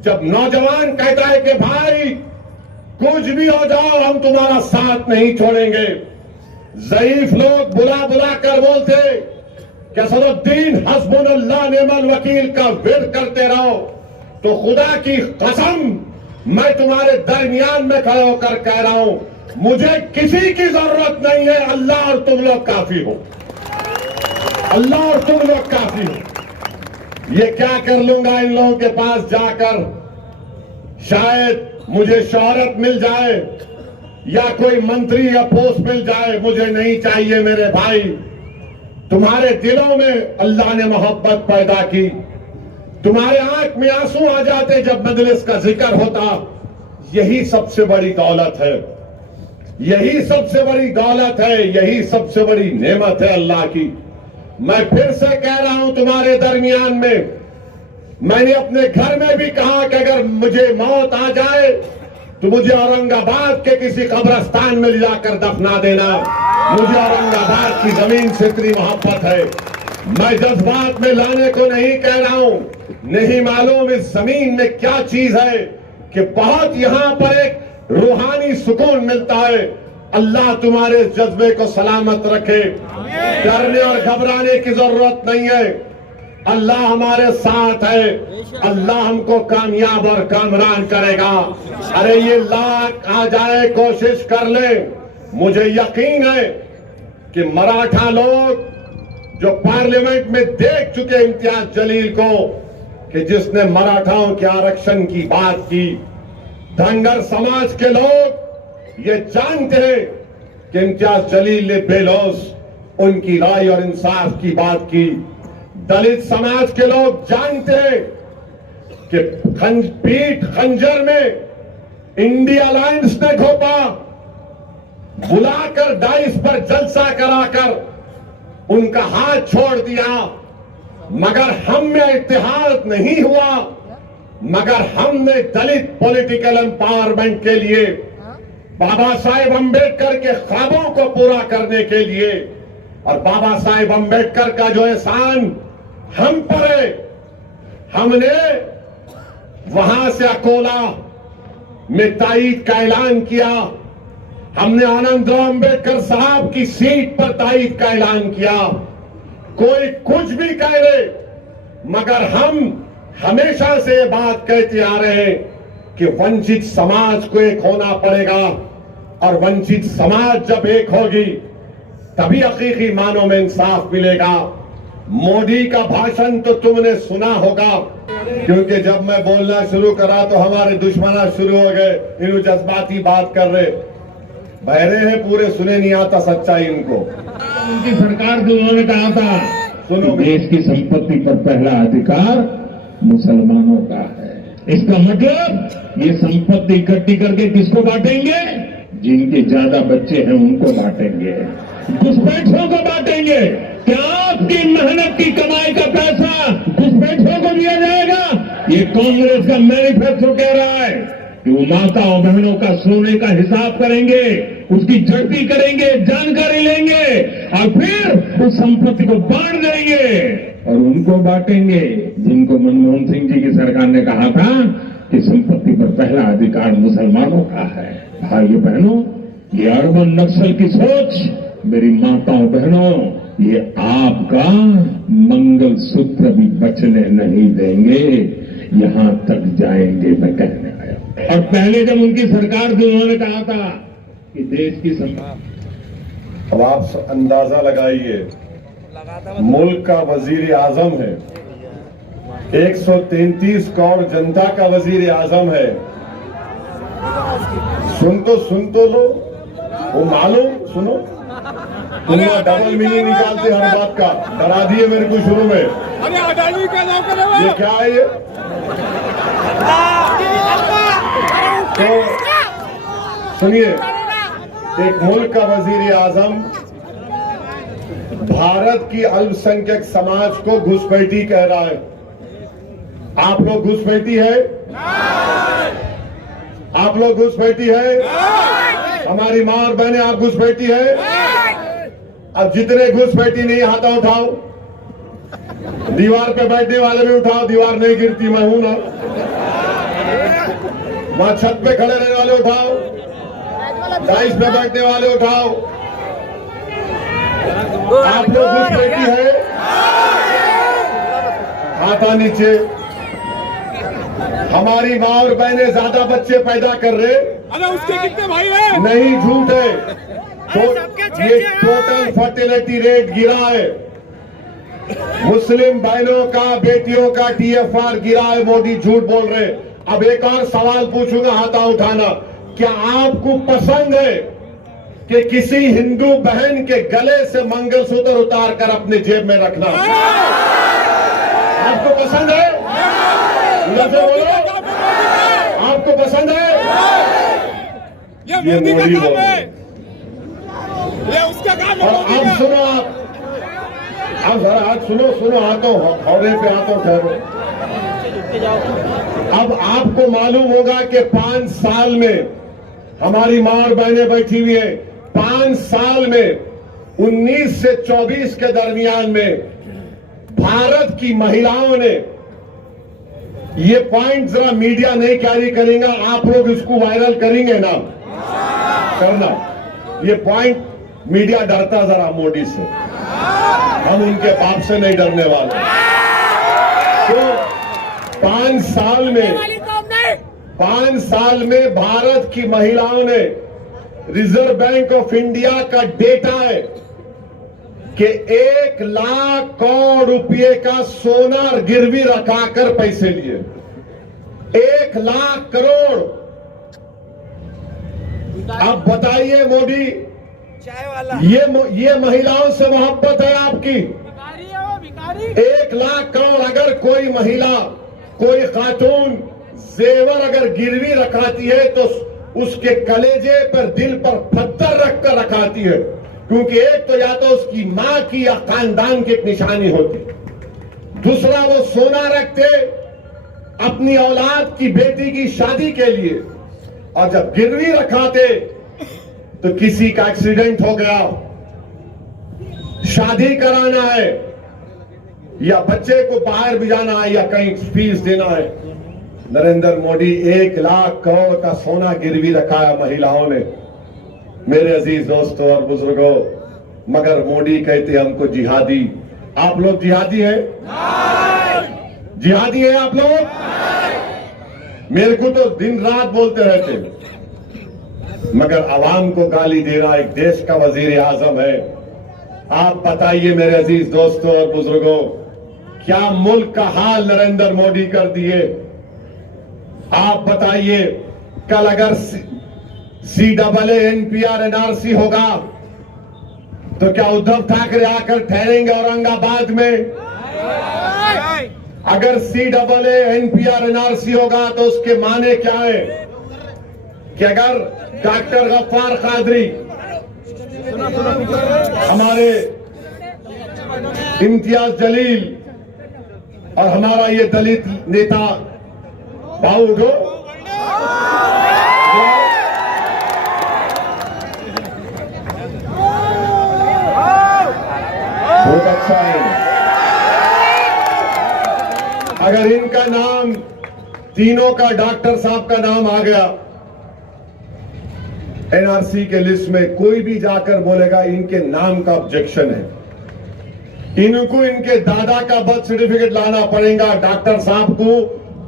जब नौजवान कहता है कि भाई कुछ भी हो जाओ हम तुम्हारा साथ नहीं छोड़ेंगे, ज़ईफ लोग बुला बुला कर बोलते कि असदुद्दीन हस्बुनल्लाह निअमल वकील का विर्द करते रहो, तो खुदा की कसम मैं तुम्हारे दरमियान में खड़े होकर कह रहा हूं, मुझे किसी की जरूरत नहीं है, अल्लाह और तुम लोग काफी हो, अल्लाह और तुम लोग काफी हो। ये क्या कर लूंगा इन लोगों के पास जाकर, शायद मुझे शोहरत मिल जाए या कोई मंत्री या पोस्ट मिल जाए, मुझे नहीं चाहिए। मेरे भाई, तुम्हारे दिलों में अल्लाह ने मोहब्बत पैदा की, तुम्हारे आंख में आंसू आ जाते जब मजलिस का जिक्र होता। यही सबसे बड़ी दौलत है, यही सबसे बड़ी दौलत है, यही सबसे बड़ी नेमत है अल्लाह की। मैं फिर से कह रहा हूं तुम्हारे दरमियान में, मैंने अपने घर में भी कहा कि अगर मुझे मौत आ जाए तो मुझे औरंगाबाद के किसी कब्रिस्तान में ले जाकर दफना देना। मुझे औरंगाबाद की जमीन से इतनी मोहब्बत है। मैं जज्बात में लाने को नहीं कह रहा हूं, नहीं मालूम इस जमीन में क्या चीज है कि बहुत यहां पर एक रूहानी सुकून मिलता है। अल्लाह तुम्हारे जज्बे को सलामत रखे, डरने और घबराने की जरूरत नहीं है, अल्लाह हमारे साथ है, अल्लाह हमको कामयाब और कामरान करेगा। अरे ये लाख आ जाए कोशिश कर ले, मुझे यकीन है कि मराठा लोग जो पार्लियामेंट में देख चुके इम्तियाज जलील को कि जिसने मराठाओं के आरक्षण की बात की, धनगर समाज के लोग ये जानते हैं कि इम्तियाज जलील ने बेलौस उनकी राय और इंसाफ की बात की। दलित समाज के लोग जानते हैं कि पीठ खंजर में इंडिया अलायंस ने घोपा, बुलाकर डाइस पर जलसा कराकर उनका हाथ छोड़ दिया, मगर हम में इत्तेहाद नहीं हुआ, मगर हमने दलित पॉलिटिकल एम्पावरमेंट के लिए, बाबा साहेब अंबेडकर के ख्वाबों को पूरा करने के लिए, और बाबा साहेब अंबेडकर का जो एहसान हम पर है, हमने वहां से अकोला में ताईद का ऐलान किया, हमने आनंदराव अंबेडकर साहब की सीट पर ताईद का ऐलान किया। कोई कुछ भी कह रहे, मगर हम हमेशा से ये बात कहते आ रहे हैं कि वंचित समाज को एक होना पड़ेगा, और वंचित समाज जब एक होगी तभी हकीकी मानों में इंसाफ मिलेगा। मोदी का भाषण तो तुमने सुना होगा, क्योंकि जब मैं बोलना शुरू करा तो हमारे दुश्मना शुरू हो गए, इन जज्बाती बात कर रहे, बहरे हैं पूरे, सुने नहीं आता सच्चाई इनको। उनकी सरकार को उन्होंने कहा था, सुनो, देश की संपत्ति पर पहला अधिकार मुसलमानों का है। इसका मतलब ये संपत्ति इकट्ठी करके किसको बांटेंगे? जिनके ज्यादा बच्चे हैं उनको बांटेंगे, घुसपैठियों को बांटेंगे। क्या आपकी मेहनत की कमाई का पैसा घुसपैठियों को दिया जाएगा? ये कांग्रेस का मैनिफेस्टो कह रहा है कि वो माताओं बहनों का सोने का हिसाब करेंगे, उसकी झड़पी करेंगे, जानकारी लेंगे और फिर उस संपत्ति को बांट देंगे, और उनको बांटेंगे जिनको मनमोहन सिंह जी की सरकार ने कहा था कि संपत्ति पर पहला अधिकार मुसलमानों का है। भाइयों बहनों, ये अर्बन नक्सल की सोच, मेरी माताओं बहनों, ये आपका मंगल सूत्र भी बचने नहीं देंगे, यहां तक जाएंगे मैं कहने आया। और पहले जब उनकी सरकार थी उन्होंने कहा था कि देश की संपत्ति, अब आप अंदाजा लगाइए, मुल्क का वजीर आजम है, 133 करोड़ जनता का वजीर आजम है। सुन तो लो, वो मालूम, सुनो, तुम डबल मीनिंग निकालते हर बात का, डरा दिए मेरे को शुरू में। अरे अडानी का नाम करे ये क्या है ये? तो सुनिए, एक मुल्क का वजीर आजम भारत की अल्पसंख्यक समाज को घुसपैठी कह रहा है। आप लोग घुसपैठी है? आप लोग घुसपैठी है? हमारी मां और बहनें, आप घुसपैठी है? अब जितने घुसपैठी नहीं, हाथा उठाओ, दीवार पे बैठने वाले भी उठाओ, दीवार नहीं गिरती, मैं हूं ना। वहां छत पे खड़े रहने वाले उठाओ, डाइस पे बैठने वाले उठाओ। आप लोग घुसपैठी है? हाथा नीचे। हमारी मां और बहनें ज्यादा बच्चे पैदा कर रहे, अरे उसके कितने भाई हैं? नहीं, झूठ है। तो ये टोटल फर्टिलिटी रेट गिरा है, मुस्लिम बहनों का, बेटियों का TFR गिरा है, मोदी झूठ बोल रहे। अब एक और सवाल पूछूंगा, हाथा उठाना। क्या आपको पसंद है कि किसी हिंदू बहन के गले से मंगलसूत्र उतार कर अपने जेब में रखना? आपको पसंद है? से बोलो, आपको पसंद है? ये मोदी का काम है, ये उसका काम है। और अब सुनो, आप जरा आज सुनो, हाथों हौले पे हाथों ठहरो। अब आपको मालूम होगा कि 5 साल में हमारी मां और बहनें बैठी हुई है, 5 साल में 19 से 24 के दरमियान में भारत की महिलाओं ने, ये पॉइंट जरा मीडिया नहीं कैरी करेगा, आप लोग इसको वायरल करेंगे ना, करना। ये पॉइंट मीडिया डरता जरा मोदी से, हम उनके बाप से नहीं डरने वाले। तो 5 साल में भारत की महिलाओं ने, रिजर्व बैंक ऑफ इंडिया का डेटा है कि 1 लाख करोड़ रुपए का सोना गिरवी रखाकर पैसे लिए। 1 लाख करोड़। अब बताइए मोदी, ये महिलाओं से मोहब्बत है आपकी? 1 लाख करोड़ अगर कोई महिला कोई खातून जेवर अगर गिरवी रखाती है तो उसके कलेजे पर दिल पर पत्थर रखकर रखाती है, क्योंकि एक तो या तो उसकी मां की या खानदान की एक निशानी होती, दूसरा वो सोना रखते अपनी औलाद की बेटी की शादी के लिए, और जब गिरवी रखाते तो किसी का एक्सीडेंट हो गया, शादी कराना है या बच्चे को बाहर भिजाना है या कहीं फीस देना है, नरेंद्र मोदी 1 लाख करोड़ का सोना गिरवी रखा है महिलाओं ने। मेरे अजीज दोस्तों और बुजुर्गों, मगर मोदी कहते हमको जिहादी। आप लोग जिहादी हैं? जिहादी हैं आप लोग? मेरे को तो दिन रात बोलते रहते, मगर आवाम को गाली दे रहा एक देश का वजीर आजम है। आप बताइए मेरे अजीज दोस्तों और बुजुर्गों, क्या मुल्क का हाल नरेंद्र मोदी कर दिए। आप बताइए, कल अगर CAA NPR NRC होगा तो क्या उद्धव ठाकरे आकर ठहरेंगे औरंगाबाद में? अगर CAA NPR NRC होगा तो उसके माने क्या है कि अगर डॉक्टर गफ्फार कादरी, हमारे इम्तियाज जलील और हमारा ये दलित नेता बाउडो बहुत अच्छा है, अगर इनका नाम, तीनों का डॉक्टर साहब का नाम आ गया NRC के लिस्ट में, कोई भी जाकर बोलेगा इनके नाम का ऑब्जेक्शन है, इनको इनके दादा का बर्थ सर्टिफिकेट लाना पड़ेगा, डॉक्टर साहब को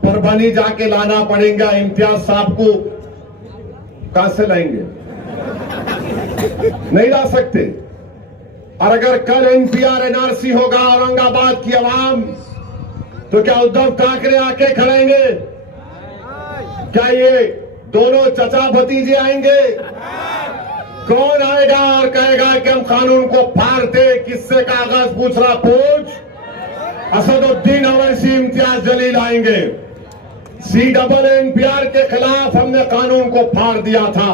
परभनी जाके लाना पड़ेगा, इम्तियाज साहब को कहां से लाएंगे? नहीं ला सकते। और अगर कल NPR NRC होगा औरंगाबाद की आवाम, तो क्या उद्धव ठाकरे आके खड़ेंगे? क्या ये दोनों चचा भतीजे आएंगे? कौन आएगा और कहेगा कि हम कानून को फाड़ते? किससे कागज पूछ रहा? पूछ। असदुद्दीन अवैसी, इम्तियाज जलील आएंगे। CAA NPR के खिलाफ हमने कानून को फाड़ दिया था।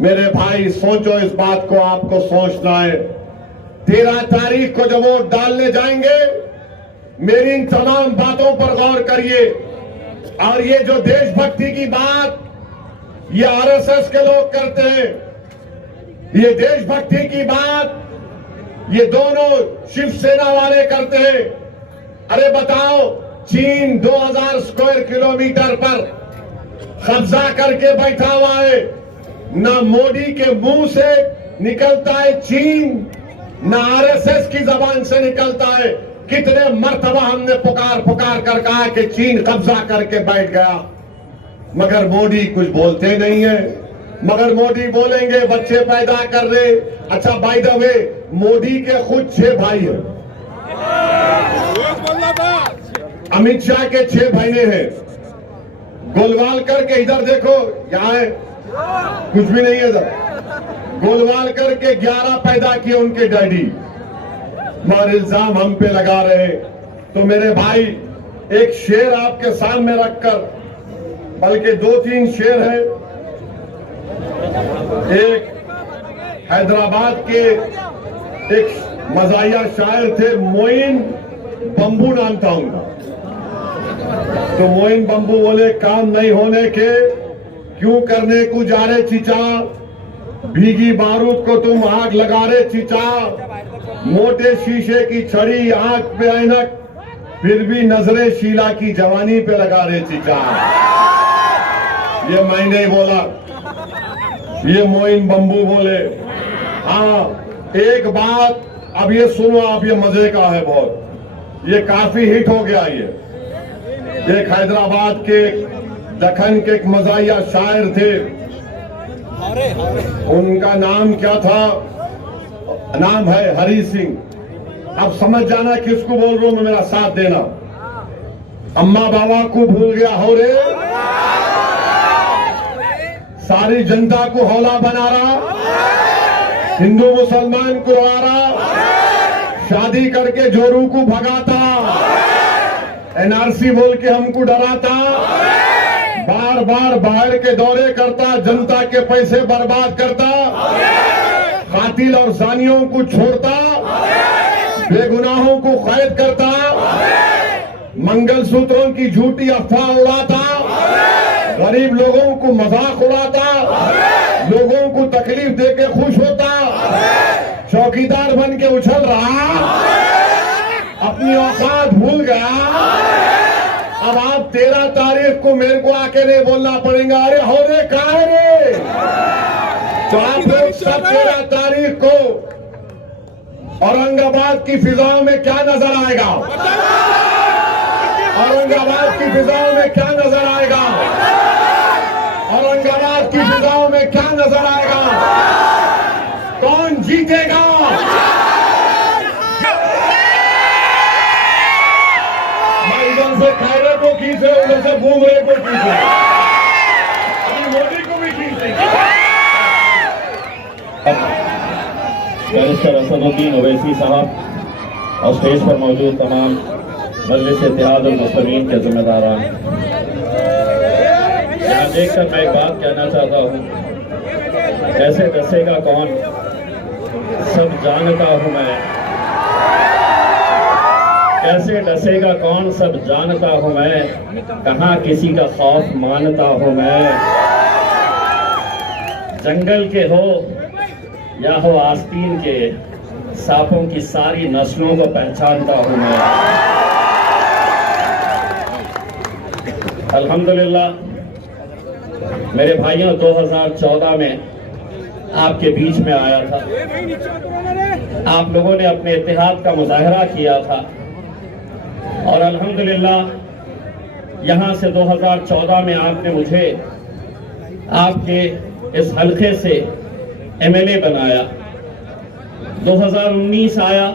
मेरे भाई सोचो, इस बात को आपको सोचना है। 13 तारीख को जब वोट डालने जाएंगे, मेरी इन तमाम बातों पर गौर करिए। और ये जो देशभक्ति की बात ये RSS के लोग करते हैं, ये देशभक्ति की बात ये दोनों शिवसेना वाले करते हैं। अरे बताओ, चीन 2000 स्क्वायर किलोमीटर पर कब्जा करके बैठा हुआ है, ना मोदी के मुंह से निकलता है चीन, ना RSS की जबान से निकलता है। कितने मर्तबा हमने पुकार पुकार कर कहा कि चीन कब्जा करके बैठ गया, मगर मोदी कुछ बोलते नहीं है। मगर मोदी बोलेंगे बच्चे पैदा कर रहे। अच्छा, बाय द वे, मोदी के खुद 6 भाई हैं। अमित शाह के 6 बहने हैं। गोलवालकर के, इधर देखो, यहाँ है, कुछ भी नहीं है इधर। गोलवालकर के 11 पैदा किए उनके डैडी, मगर इल्जाम हम पे लगा रहे। तो मेरे भाई, एक शेर आपके सामने रखकर, बल्कि 2-3 शेर है। एक हैदराबाद के एक मजाहिया शायर थे, मोइन बंबू नाम था उनका। तो मोइन बंबू बोले, काम नहीं होने के क्यों करने को जा रहे चीचा, भीगी बारूद को तुम आग लगा रहे चीचा, मोटे शीशे की छड़ी, आंख पे ऐनक, फिर भी नजरे शीला की जवानी पे लगा रहे चीचा। ये मैंने बोला, ये मोइन बंबू बोले। हाँ, एक बात अब ये सुनो आप, ये मजे का है बहुत, ये काफी हिट हो गया। ये एक हैदराबाद के, दखन के एक मजाहिया शायर थे, उनका नाम क्या था? नाम है हरी सिंह। अब समझ जाना किसको बोल रहा हूं मैं, मेरा साथ देना। अम्मा बाबा को भूल गया हो रे, सारी जनता को हौला बना रहा, हिंदू मुसलमान को आ रहा, शादी करके जोरू को भगाता, एनआरसी बोल के हमको डराता, बार बार बाहर के दौरे करता, जनता के पैसे बर्बाद करता, कातिल और जानियों को छोड़ता, बेगुनाहों को कैद करता, मंगलसूत्रों की झूठी अफवाह उड़ाता, गरीब लोगों को मजाक उड़ाता, लोगों को तकलीफ देके खुश होता, चौकीदार बन के उछल रहा, अपनी औकात भूल गया। अब आप 13 तारीख को मेरे को आके नहीं बोलना पड़ेगा, अरे हो रे कहाँ है रे। तो आप लोग सब 13 तारीख को औरंगाबाद की फिजाओं में क्या नजर आएगा? औरंगाबाद की फिजाओं में क्या नजर आएगा? औरंगाबाद की फिजाओं में क्या नजर आएगा? कौन जीतेगा? मैं इधर से खैरे को खींचे, उधर से बुमरे को खींचे, अभी मोदी को भी खींचेंगे। बैरिस्टर असदुद्दीन ओवैसी साहब और स्टेज पर मौजूद तमाम मजलिस इत्तेहादुल मुस्लिमीन के जिम्मेदारान, यहाँ देखकर मैं एक बात कहना चाहता हूँ, कैसे डसेगा कौन, सब जानता हूँ मैं। कैसे डसेगा कौन, सब जानता हूँ मैं, कहाँ किसी का खौफ मानता हूँ मैं। जंगल के हो या हो आस्तीन के, सांपों की सारी नस्लों को पहचानता हूँ मैं। अल्हम्दुलिल्लाह मेरे भाइयों, 2014 में आपके बीच में आया था, आप लोगों ने अपने इत्तेहाद का मुजाहरा किया था और अल्हम्दुलिल्लाह यहाँ से 2014 में आपने मुझे आपके इस हल्के से एमएलए बनाया। 2019 आया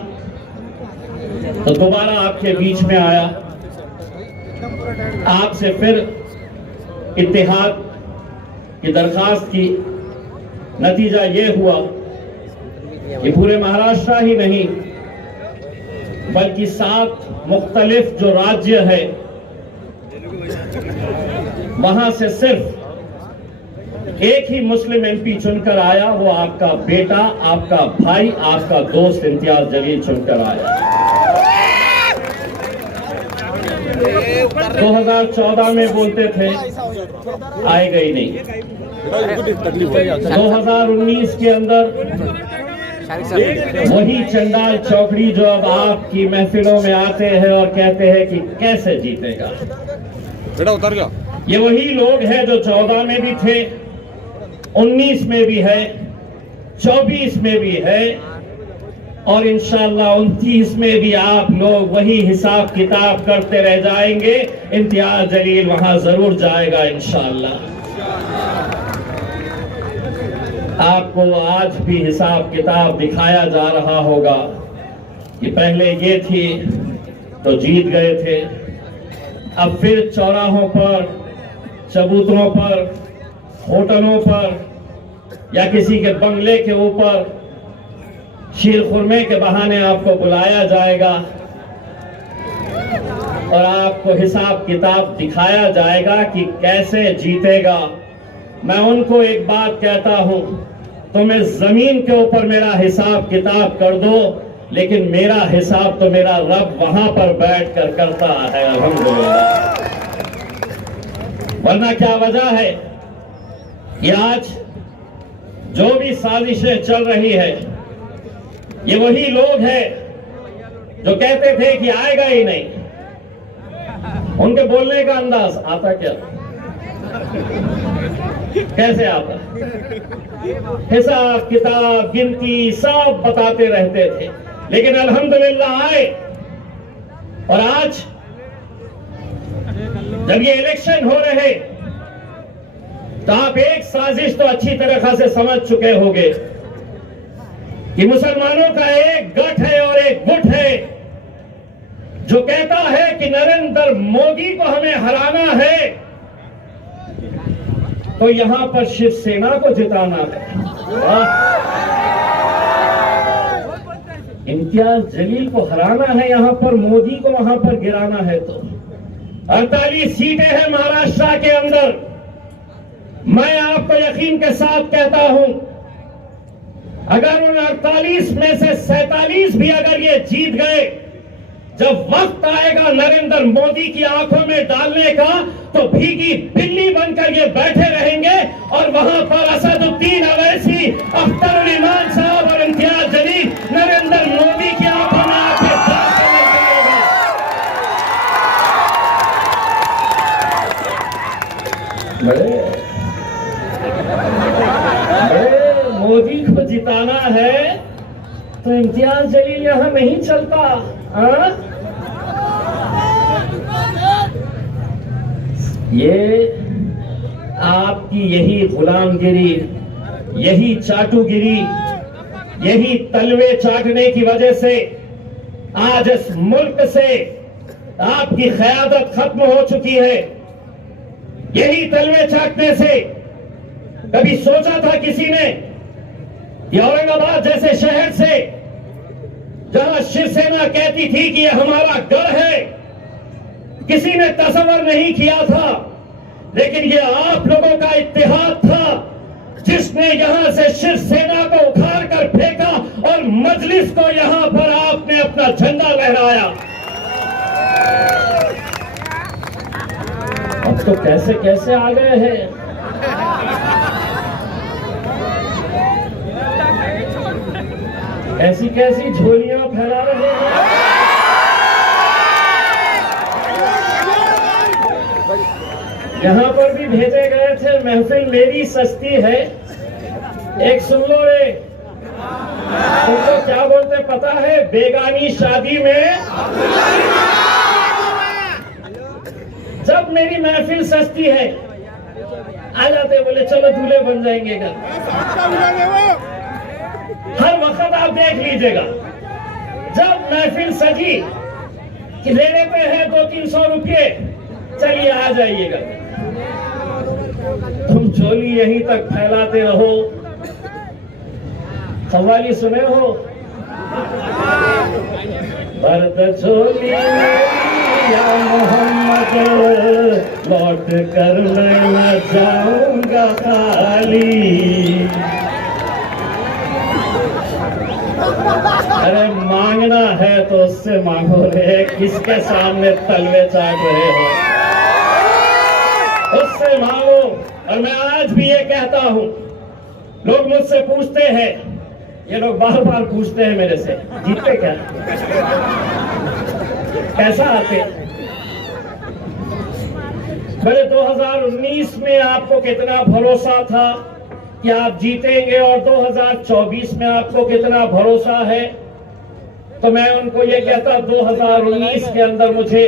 तो दोबारा आपके बीच में आया, आपसे फिर इत्तेहाद की दरखास्त की। नतीजा ये हुआ कि पूरे महाराष्ट्र ही नहीं बल्कि 7 मुख्तलिफ जो राज्य है वहां से सिर्फ एक ही मुस्लिम एमपी चुनकर आया, वो आपका बेटा, आपका भाई, आपका दोस्त इम्तियाज जलील चुनकर आया। 2014 में बोलते थे, आए गई नहीं। 2019 के अंदर वही चंडाल चौकड़ी जो अब आपकी महफिलों में आते हैं और कहते हैं कि कैसे जीतेगा, बेटा उतर गया। ये वही लोग हैं जो 14 में भी थे, 19 में भी है, 24 में भी है और इंशाअल्लाह 29 में भी आप लोग वही हिसाब किताब करते रह जाएंगे। इम्तियाज जलील वहां जरूर जाएगा इंशाअल्लाह। आपको आज भी हिसाब किताब दिखाया जा रहा होगा कि पहले ये थी तो जीत गए थे, अब फिर चौराहों पर, चबूतरों पर, होटलों पर या किसी के बंगले के ऊपर शीर खुरमे के बहाने आपको बुलाया जाएगा और आपको हिसाब किताब दिखाया जाएगा कि कैसे जीतेगा। मैं उनको एक बात कहता हूं, तुम्हें जमीन के ऊपर मेरा हिसाब किताब कर दो, लेकिन मेरा हिसाब तो मेरा रब वहां पर बैठकर करता है अल्हम्दुलिल्लाह। वरना क्या वजह है कि आज जो भी साजिशें चल रही है, ये वही लोग हैं जो कहते थे कि आएगा ही नहीं। उनके बोलने का अंदाज आता क्या, कैसे आता, हिसाब किताब गिनती सब बताते रहते थे, लेकिन अल्हम्दुलिल्लाह आए। और आज जब ये इलेक्शन हो रहे तो आप एक साजिश तो अच्छी तरह से समझ चुके होंगे कि मुसलमानों का एक गठ है और एक गुट है जो कहता है कि नरेंद्र मोदी को हमें हराना है तो यहां पर शिवसेना को जिताना है। इम्तियाज जलील को हराना है यहां पर, मोदी को वहां पर गिराना है। तो 48 सीटें हैं महाराष्ट्र के अंदर। मैं आपको यकीन के साथ कहता हूं, अगर उन 48 में से 47 भी अगर ये जीत गए, जब वक्त आएगा नरेंद्र मोदी की आंखों में डालने का, तो भीगी बिल्ली बनकर ये बैठे रहेंगे और वहां पर असदुद्दीन अवैसी, अख्तर ईमान साहब और इम्तियाज जलील नरेंद्र मोदी की आंखों में आके बड़े मोदी को जिताना है तो इम्तियाज जलील यहां नहीं चलता। ये आपकी यही गुलामगिरी, यही चाटुगिरी, यही तलवे चाटने की वजह से आज इस मुल्क से आपकी क़यादत खत्म हो चुकी है। यही तलवे चाटने से कभी सोचा था किसी ने कि औरंगाबाद जैसे शहर से जहां शिवसेना कहती थी कि यह हमारा गढ़ है, किसी ने तस्वर नहीं किया था, लेकिन यह आप लोगों का इत्तेहाद था जिसने यहां से शिवसेना को उखाड़ कर फेंका और मजलिस को यहां पर आपने अपना झंडा लहराया। अब तो कैसे कैसे आ गए हैं। ऐसी कैसी झोलियां फैला रहे हैं। यहां पर भी भेजे गए थे, महफिल मेरी सस्ती है। एक सुन लो, रे उनको क्या बोलते पता है? बेगानी शादी में जब मेरी महफिल सस्ती है आ जाते, बोले चलो दूल्हे बन जाएंगे का। हर वक्त आप देख लीजिएगा, जब महफिल सजी कि ले लेते हैं 200-300 रुपये, चलिए आ जाइएगा। तुम झोली यहीं तक फैलाते रहो। कव्वाली सुने हो? भरत झोली या मोहम्मद, लौट कर मैं न जाऊंगा खाली। अरे मांगना है तो उससे मांगो रे, किसके सामने तलवे चाट रहे हो? उससे मांगो। और मैं आज भी ये कहता हूं, लोग मुझसे पूछते हैं, ये लोग बार बार पूछते हैं मेरे से, जीतते क्या, कैसा आते? बड़े 2019 में आपको कितना भरोसा था कि आप जीतेंगे और 2024 में आपको कितना भरोसा है? तो मैं उनको ये कहता, 2019 के अंदर मुझे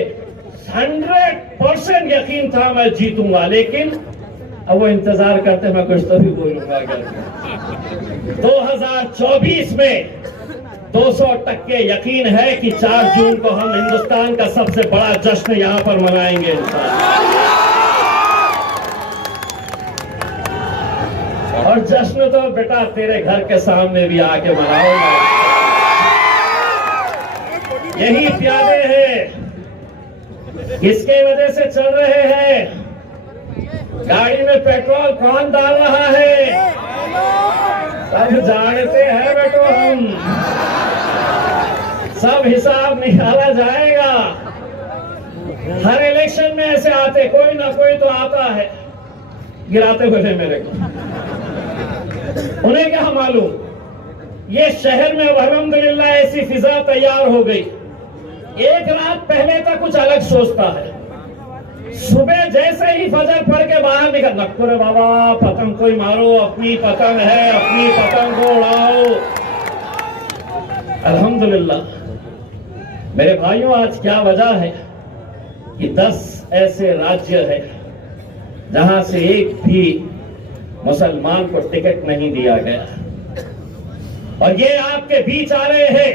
100% यकीन था मैं जीतूंगा, लेकिन अब वो इंतजार करते मैं कुछ तो भी बोलूंगा। 2024 में 200% यकीन है कि 4 जून को हम हिंदुस्तान का सबसे बड़ा जश्न यहां पर मनाएंगे और जश्न तो बेटा तेरे घर के सामने भी आके मनाऊंगा। यही प्यादे हैं, किसके वजह से चल रहे हैं? गाड़ी में पेट्रोल कौन डाल रहा है? सब जानते हैं बेटो, हम सब हिसाब निकाला जाएगा। हर इलेक्शन में ऐसे आते, कोई ना कोई तो आता है गिराते हुए मेरे को। उन्हें क्या मालूम, ये शहर में अल्हम्दुलिल्लाह ऐसी फिजा तैयार हो गई। एक रात पहले तक कुछ अलग सोचता है, सुबह जैसे ही फजर पढ़ के बाहर निकल, नक्को रे बाबा पतंग कोई मारो, अपनी पतंग है, अपनी पतंग को उड़ाओ। अल्हम्दुलिल्लाह मेरे भाइयों, आज क्या वजह है कि 10 ऐसे राज्य है जहां से एक भी मुसलमान को टिकट नहीं दिया गया, और ये आपके बीच आ रहे हैं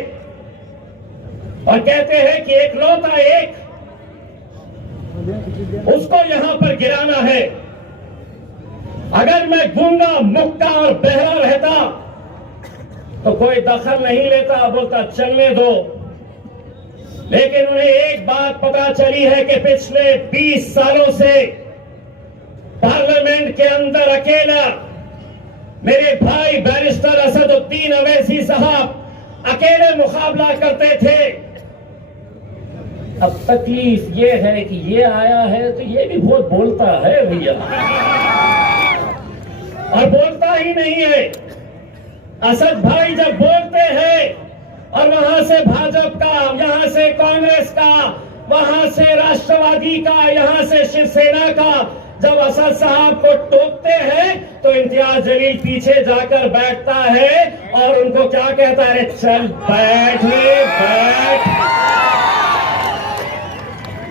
और कहते हैं कि एकलौता एक उसको यहां पर गिराना है। अगर मैं गूंगा, मुक्का और बहरा रहता तो कोई दखल नहीं लेता, बोलता चलने दो। लेकिन उन्हें एक बात पता चली है कि पिछले 20 सालों से पार्लियामेंट के अंदर अकेला मेरे भाई बैरिस्टर असदुद्दीन अवैसी साहब अकेले मुकाबला करते थे। अब तकलीफ ये है कि ये आया है तो ये भी बहुत बोलता है भैया, और बोलता ही नहीं है। असद भाई जब बोलते हैं और वहां से भाजपा का, यहां से कांग्रेस का, वहां से राष्ट्रवादी का, यहां से शिवसेना का, जब असद साहब को टोकते हैं तो इम्तियाज जलील पीछे जाकर बैठता है और उनको क्या कहता है, चल बैठ रे बैठ।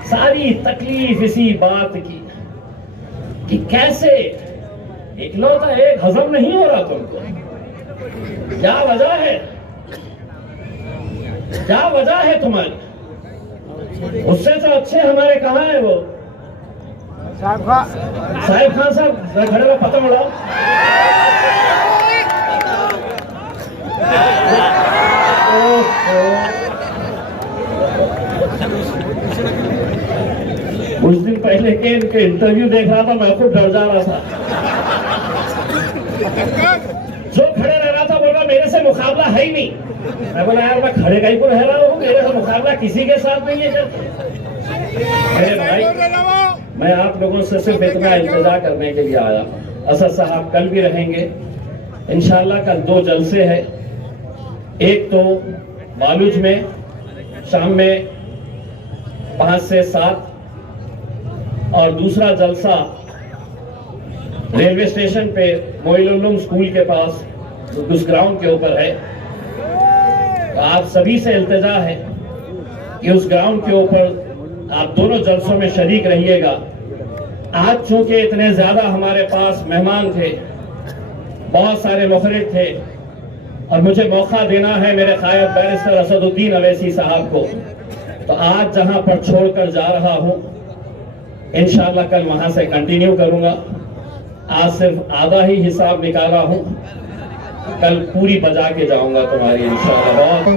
सारी तकलीफ इसी बात की कि कैसे इकलौता एक हजम नहीं हो रहा तुमको। क्या वजह है, क्या वजह है तुम्हारी? उससे तो अच्छे हमारे कहां है वो साहिब खान साहब, खड़े का पता उड़ाओ। कुछ दिन पहले के इनके इंटरव्यू देख रहा था, मैं खुद डर जा रहा था। जो खड़े रह रहा था बोल रहा मेरे से मुकाबला है ही नहीं। मैं बोला यार मैं खड़े का ही को रह रहा हूँ, मेरे से मुकाबला किसी के साथ नहीं है। मेरे भाई मैं आप लोगों से सिर्फ इतना इंतजार करने के लिए आया। असद साहब कल भी रहेंगे इंशाल्लाह। कल 2 जलसे हैं, एक तो बालूच में शाम में 5 से 7 और दूसरा जलसा रेलवे स्टेशन पे मोइनुल स्कूल के पास उस ग्राउंड के ऊपर है। तो आप सभी से इल्तिजा है कि उस ग्राउंड के ऊपर आप दोनों जलसों में शरीक रहिएगा। आज चूंकि इतने ज्यादा हमारे पास मेहमान थे, बहुत सारे मुखरिज थे, और मुझे मौका देना है मेरे कायद बैरिस्टर असदुद्दीन अवैसी साहब को, तो आज जहां पर छोड़कर जा रहा हूं इंशाअल्लाह कल वहां से कंटिन्यू करूंगा। आज सिर्फ आधा ही हिसाब निकाला हूं, कल पूरी बजा के जाऊंगा तुम्हारी इंशाअल्लाह।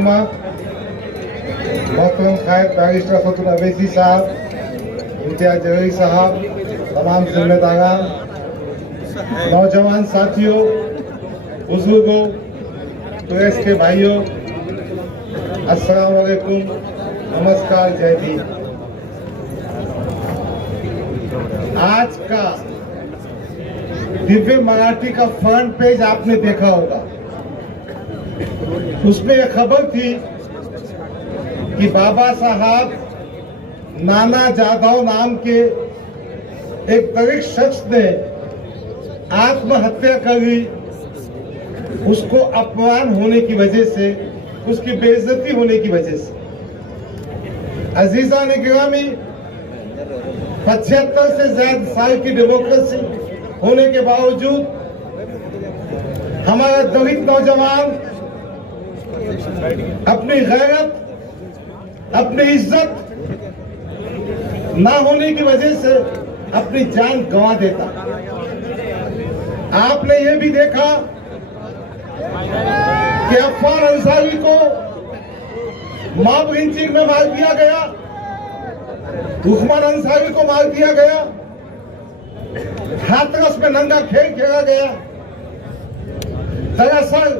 मोहतरम कायद बैरिस्टर असदुद्दीन अवैसी साहब, इम्तियाज जलील साहब, तमाम जिम्मेदारान, नौजवान साथियों, बुजुर्गों, प्रेस के भाइयों, अस्सलाम वालेकुम, नमस्कार, जय हिंद। आज का दिव्य मराठी का फ्रंट पेज आपने देखा होगा। उसमें यह खबर थी कि बाबा साहब नाना जाधव नाम के एक गरीब शख्स ने आत्महत्या कर ली। उसको अपमान होने की वजह से, उसकी बेइज्जती होने की वजह से। अजीजा ने गिरामी, 75 से ज्यादा साल की डेमोक्रेसी होने के बावजूद हमारा दलित नौजवान अपनी गैरत, अपनी इज्जत ना होने की वजह से अपनी जान गंवा देता। आपने ये भी देखा कि अफवान अंसारी को मॉब लिंचिंग में मार दिया गया, उस्मान अंसारी को मार दिया गया, हाथरस में नंगा खेल खेला गया। दरअसल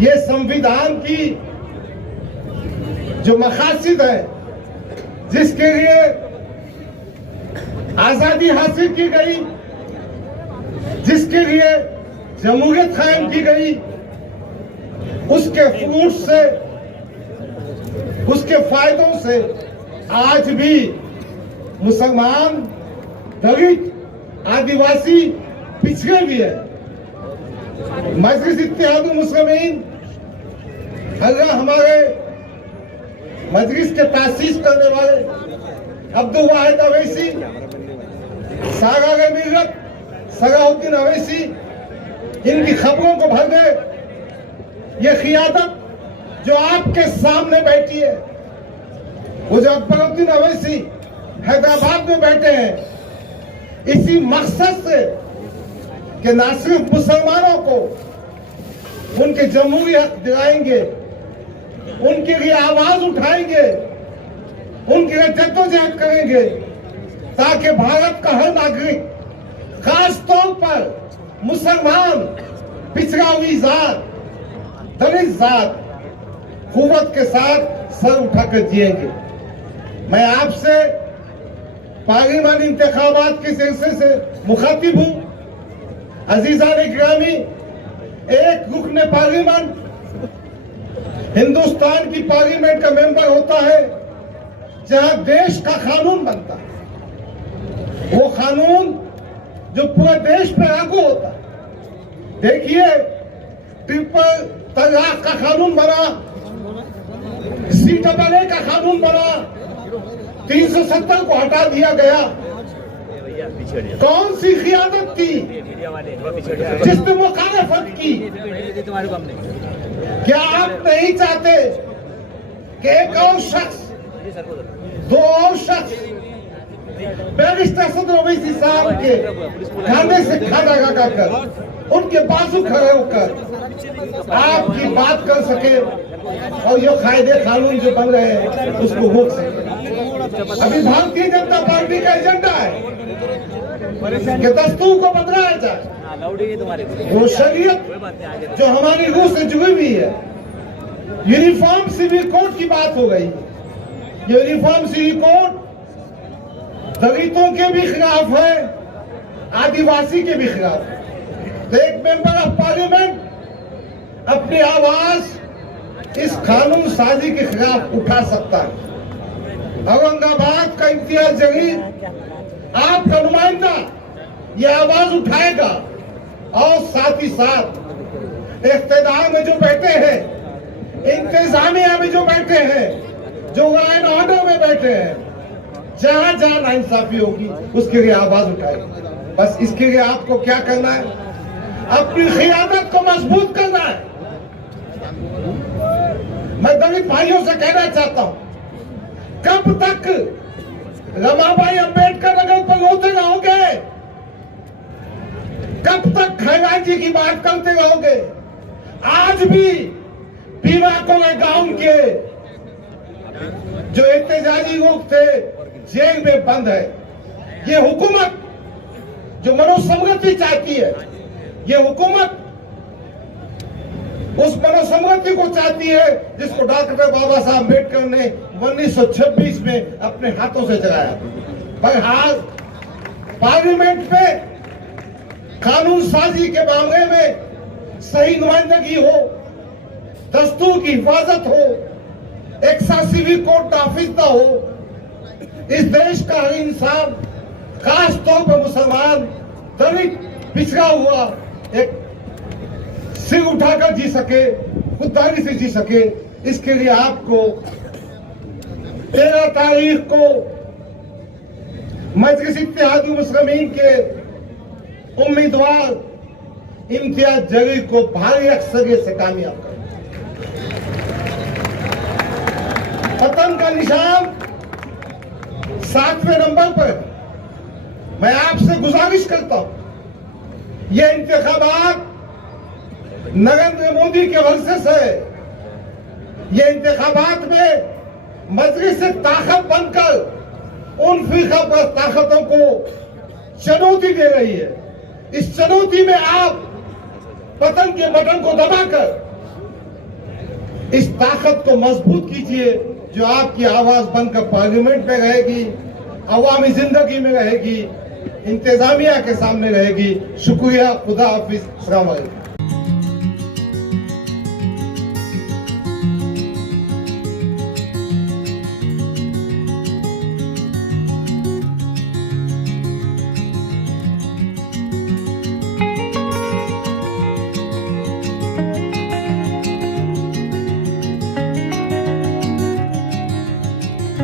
ये संविधान की जो मकासद है, जिसके लिए आजादी हासिल की गई, जिसके लिए जमहूरियत कायम की गई, उसके फ्रूट से, उसके फायदों से आज भी मुसलमान, दलित, आदिवासी पिछड़े भी है। मजलिस इत्तेहादुल मुस्लिमीन, अल्लाह हमारे मजलिस के तासीस करने वाले अब्दुल वाहिद अवैसी, सागार मिल्लत सलाहुद्दीन अवैसी, इनकी खबरों को भर दे। ये क़ियादत जो आपके सामने बैठी है, वो जो अकबरुद्दीन अवैसी हैदराबाद में बैठे हैं, इसी मकसद से कि न सिर्फ मुसलमानों को उनके जमहूरी हक दिलाएंगे, उनके लिए आवाज उठाएंगे, उनके लिए जद्दोजहद करेंगे, ताकि भारत का हर नागरिक, खास तौर पर मुसलमान, पिछड़ा हुई जात, दलित जात, कुव्वत के साथ सर उठाकर जिएंगे। मैं आपसे पार्लियामानी इंतखाबात के सिलसिले से मुखातिब हूं। अजीजान गिरामी, एक रुकने पार्लियामेंट हिंदुस्तान की पार्लियामेंट का मेंबर होता है जहां देश का कानून बनता है, वो कानून जो पूरे देश पे लागू होता है। देखिए, ट्रिपल तलाक का कानून बना, CAA का कानून बना, 370 को हटा दिया गया। कौन सी खियानत थी जिसने मुखालफत की? क्या आप नहीं चाहते कि एक और शख्स, दो और शख्स बैरिस्टर सदर ओवैसी साहब के खाने से खाना लगाकर, उनके बाजू खड़े होकर आपकी बात कर सके और ये कायदे कानून जो बन रहे हैं उसको रोक सके? अभी भारतीय जनता पार्टी का एजेंडा है कि दस्तूर को बदलाया जाए। वो शरीयत जो हमारी रूह से जुड़ी हुई है, यूनिफॉर्म सिविल कोड की बात हो गई। यूनिफॉर्म सिविल कोड दलितों के भी खिलाफ है, आदिवासी के भी खिलाफ है। तो एक मेंबर ऑफ पार्लियामेंट अपनी आवाज इस कानून साजी के खिलाफ उठा सकता है। औरंगाबाद का इम्तियाज जलील, आपका नुमाइंदा, ये आवाज उठाएगा और साथ ही साथ इख्तिदार में जो बैठे हैं, इंतजामिया में जो बैठे हैं, जो लॉ एंड ऑर्डर में बैठे हैं, जहां जहां नाइंसाफी होगी उसके लिए आवाज उठाएगा। बस इसके लिए आपको क्या करना है? अपनी खियानत को मजबूत करना है। मैं दलित भाइयों से कहना चाहता हूं, कब तक रमाबाई अंबेडकर नगर पर रोते रहोगे? कब तक खैरा जी की बात करते रहोगे? आज भी पीवाकोले गांव के जो एहतजाजी लोग थे जेल में बंद है। ये हुकूमत जो मनोसंगति चाहती है, ये हुकूमत उस मनोसंगति को चाहती है जिसको डॉक्टर बाबा साहब अम्बेडकर ने 1926 में अपने हाथों से चलाया। पर हाल पार्लियामेंट में कानून साजी के मामले में सही नुमाइंदगी हो, दस्तूर की हिफाजत हो, एक सिविल कोर्ट नाफिज ना हो, इस देश का हर इंसान, खास तौर पर मुसलमान, दलित, पिछड़ा हुआ एक सिर उठाकर जी सके, खुददारी से जी सके, इसके लिए आपको 13 तारीख को मजलिस इत्तेहादुल मुस्लिमीन के उम्मीदवार इम्तियाज जलील को भारी अक्सरियत से कामयाब करें। पतन का निशान 7वें नंबर पर। मैं आपसे गुजारिश करता हूं, ये इंतखाबात नरेंद्र मोदी के वर्सेस है। ये इंतखाबात में मजलिस से ताकत बनकर उन फिरका पर ताकतों को चुनौती दे रही है। इस चुनौती में आप पतन के बटन को दबाकर इस ताकत को मजबूत कीजिए, जो आपकी आवाज बनकर पार्लियामेंट में रहेगी, अवामी जिंदगी में रहेगी, इंतजामिया के सामने रहेगी। शुक्रिया, खुदा हाफिज, अस्सलाम वालेकुम।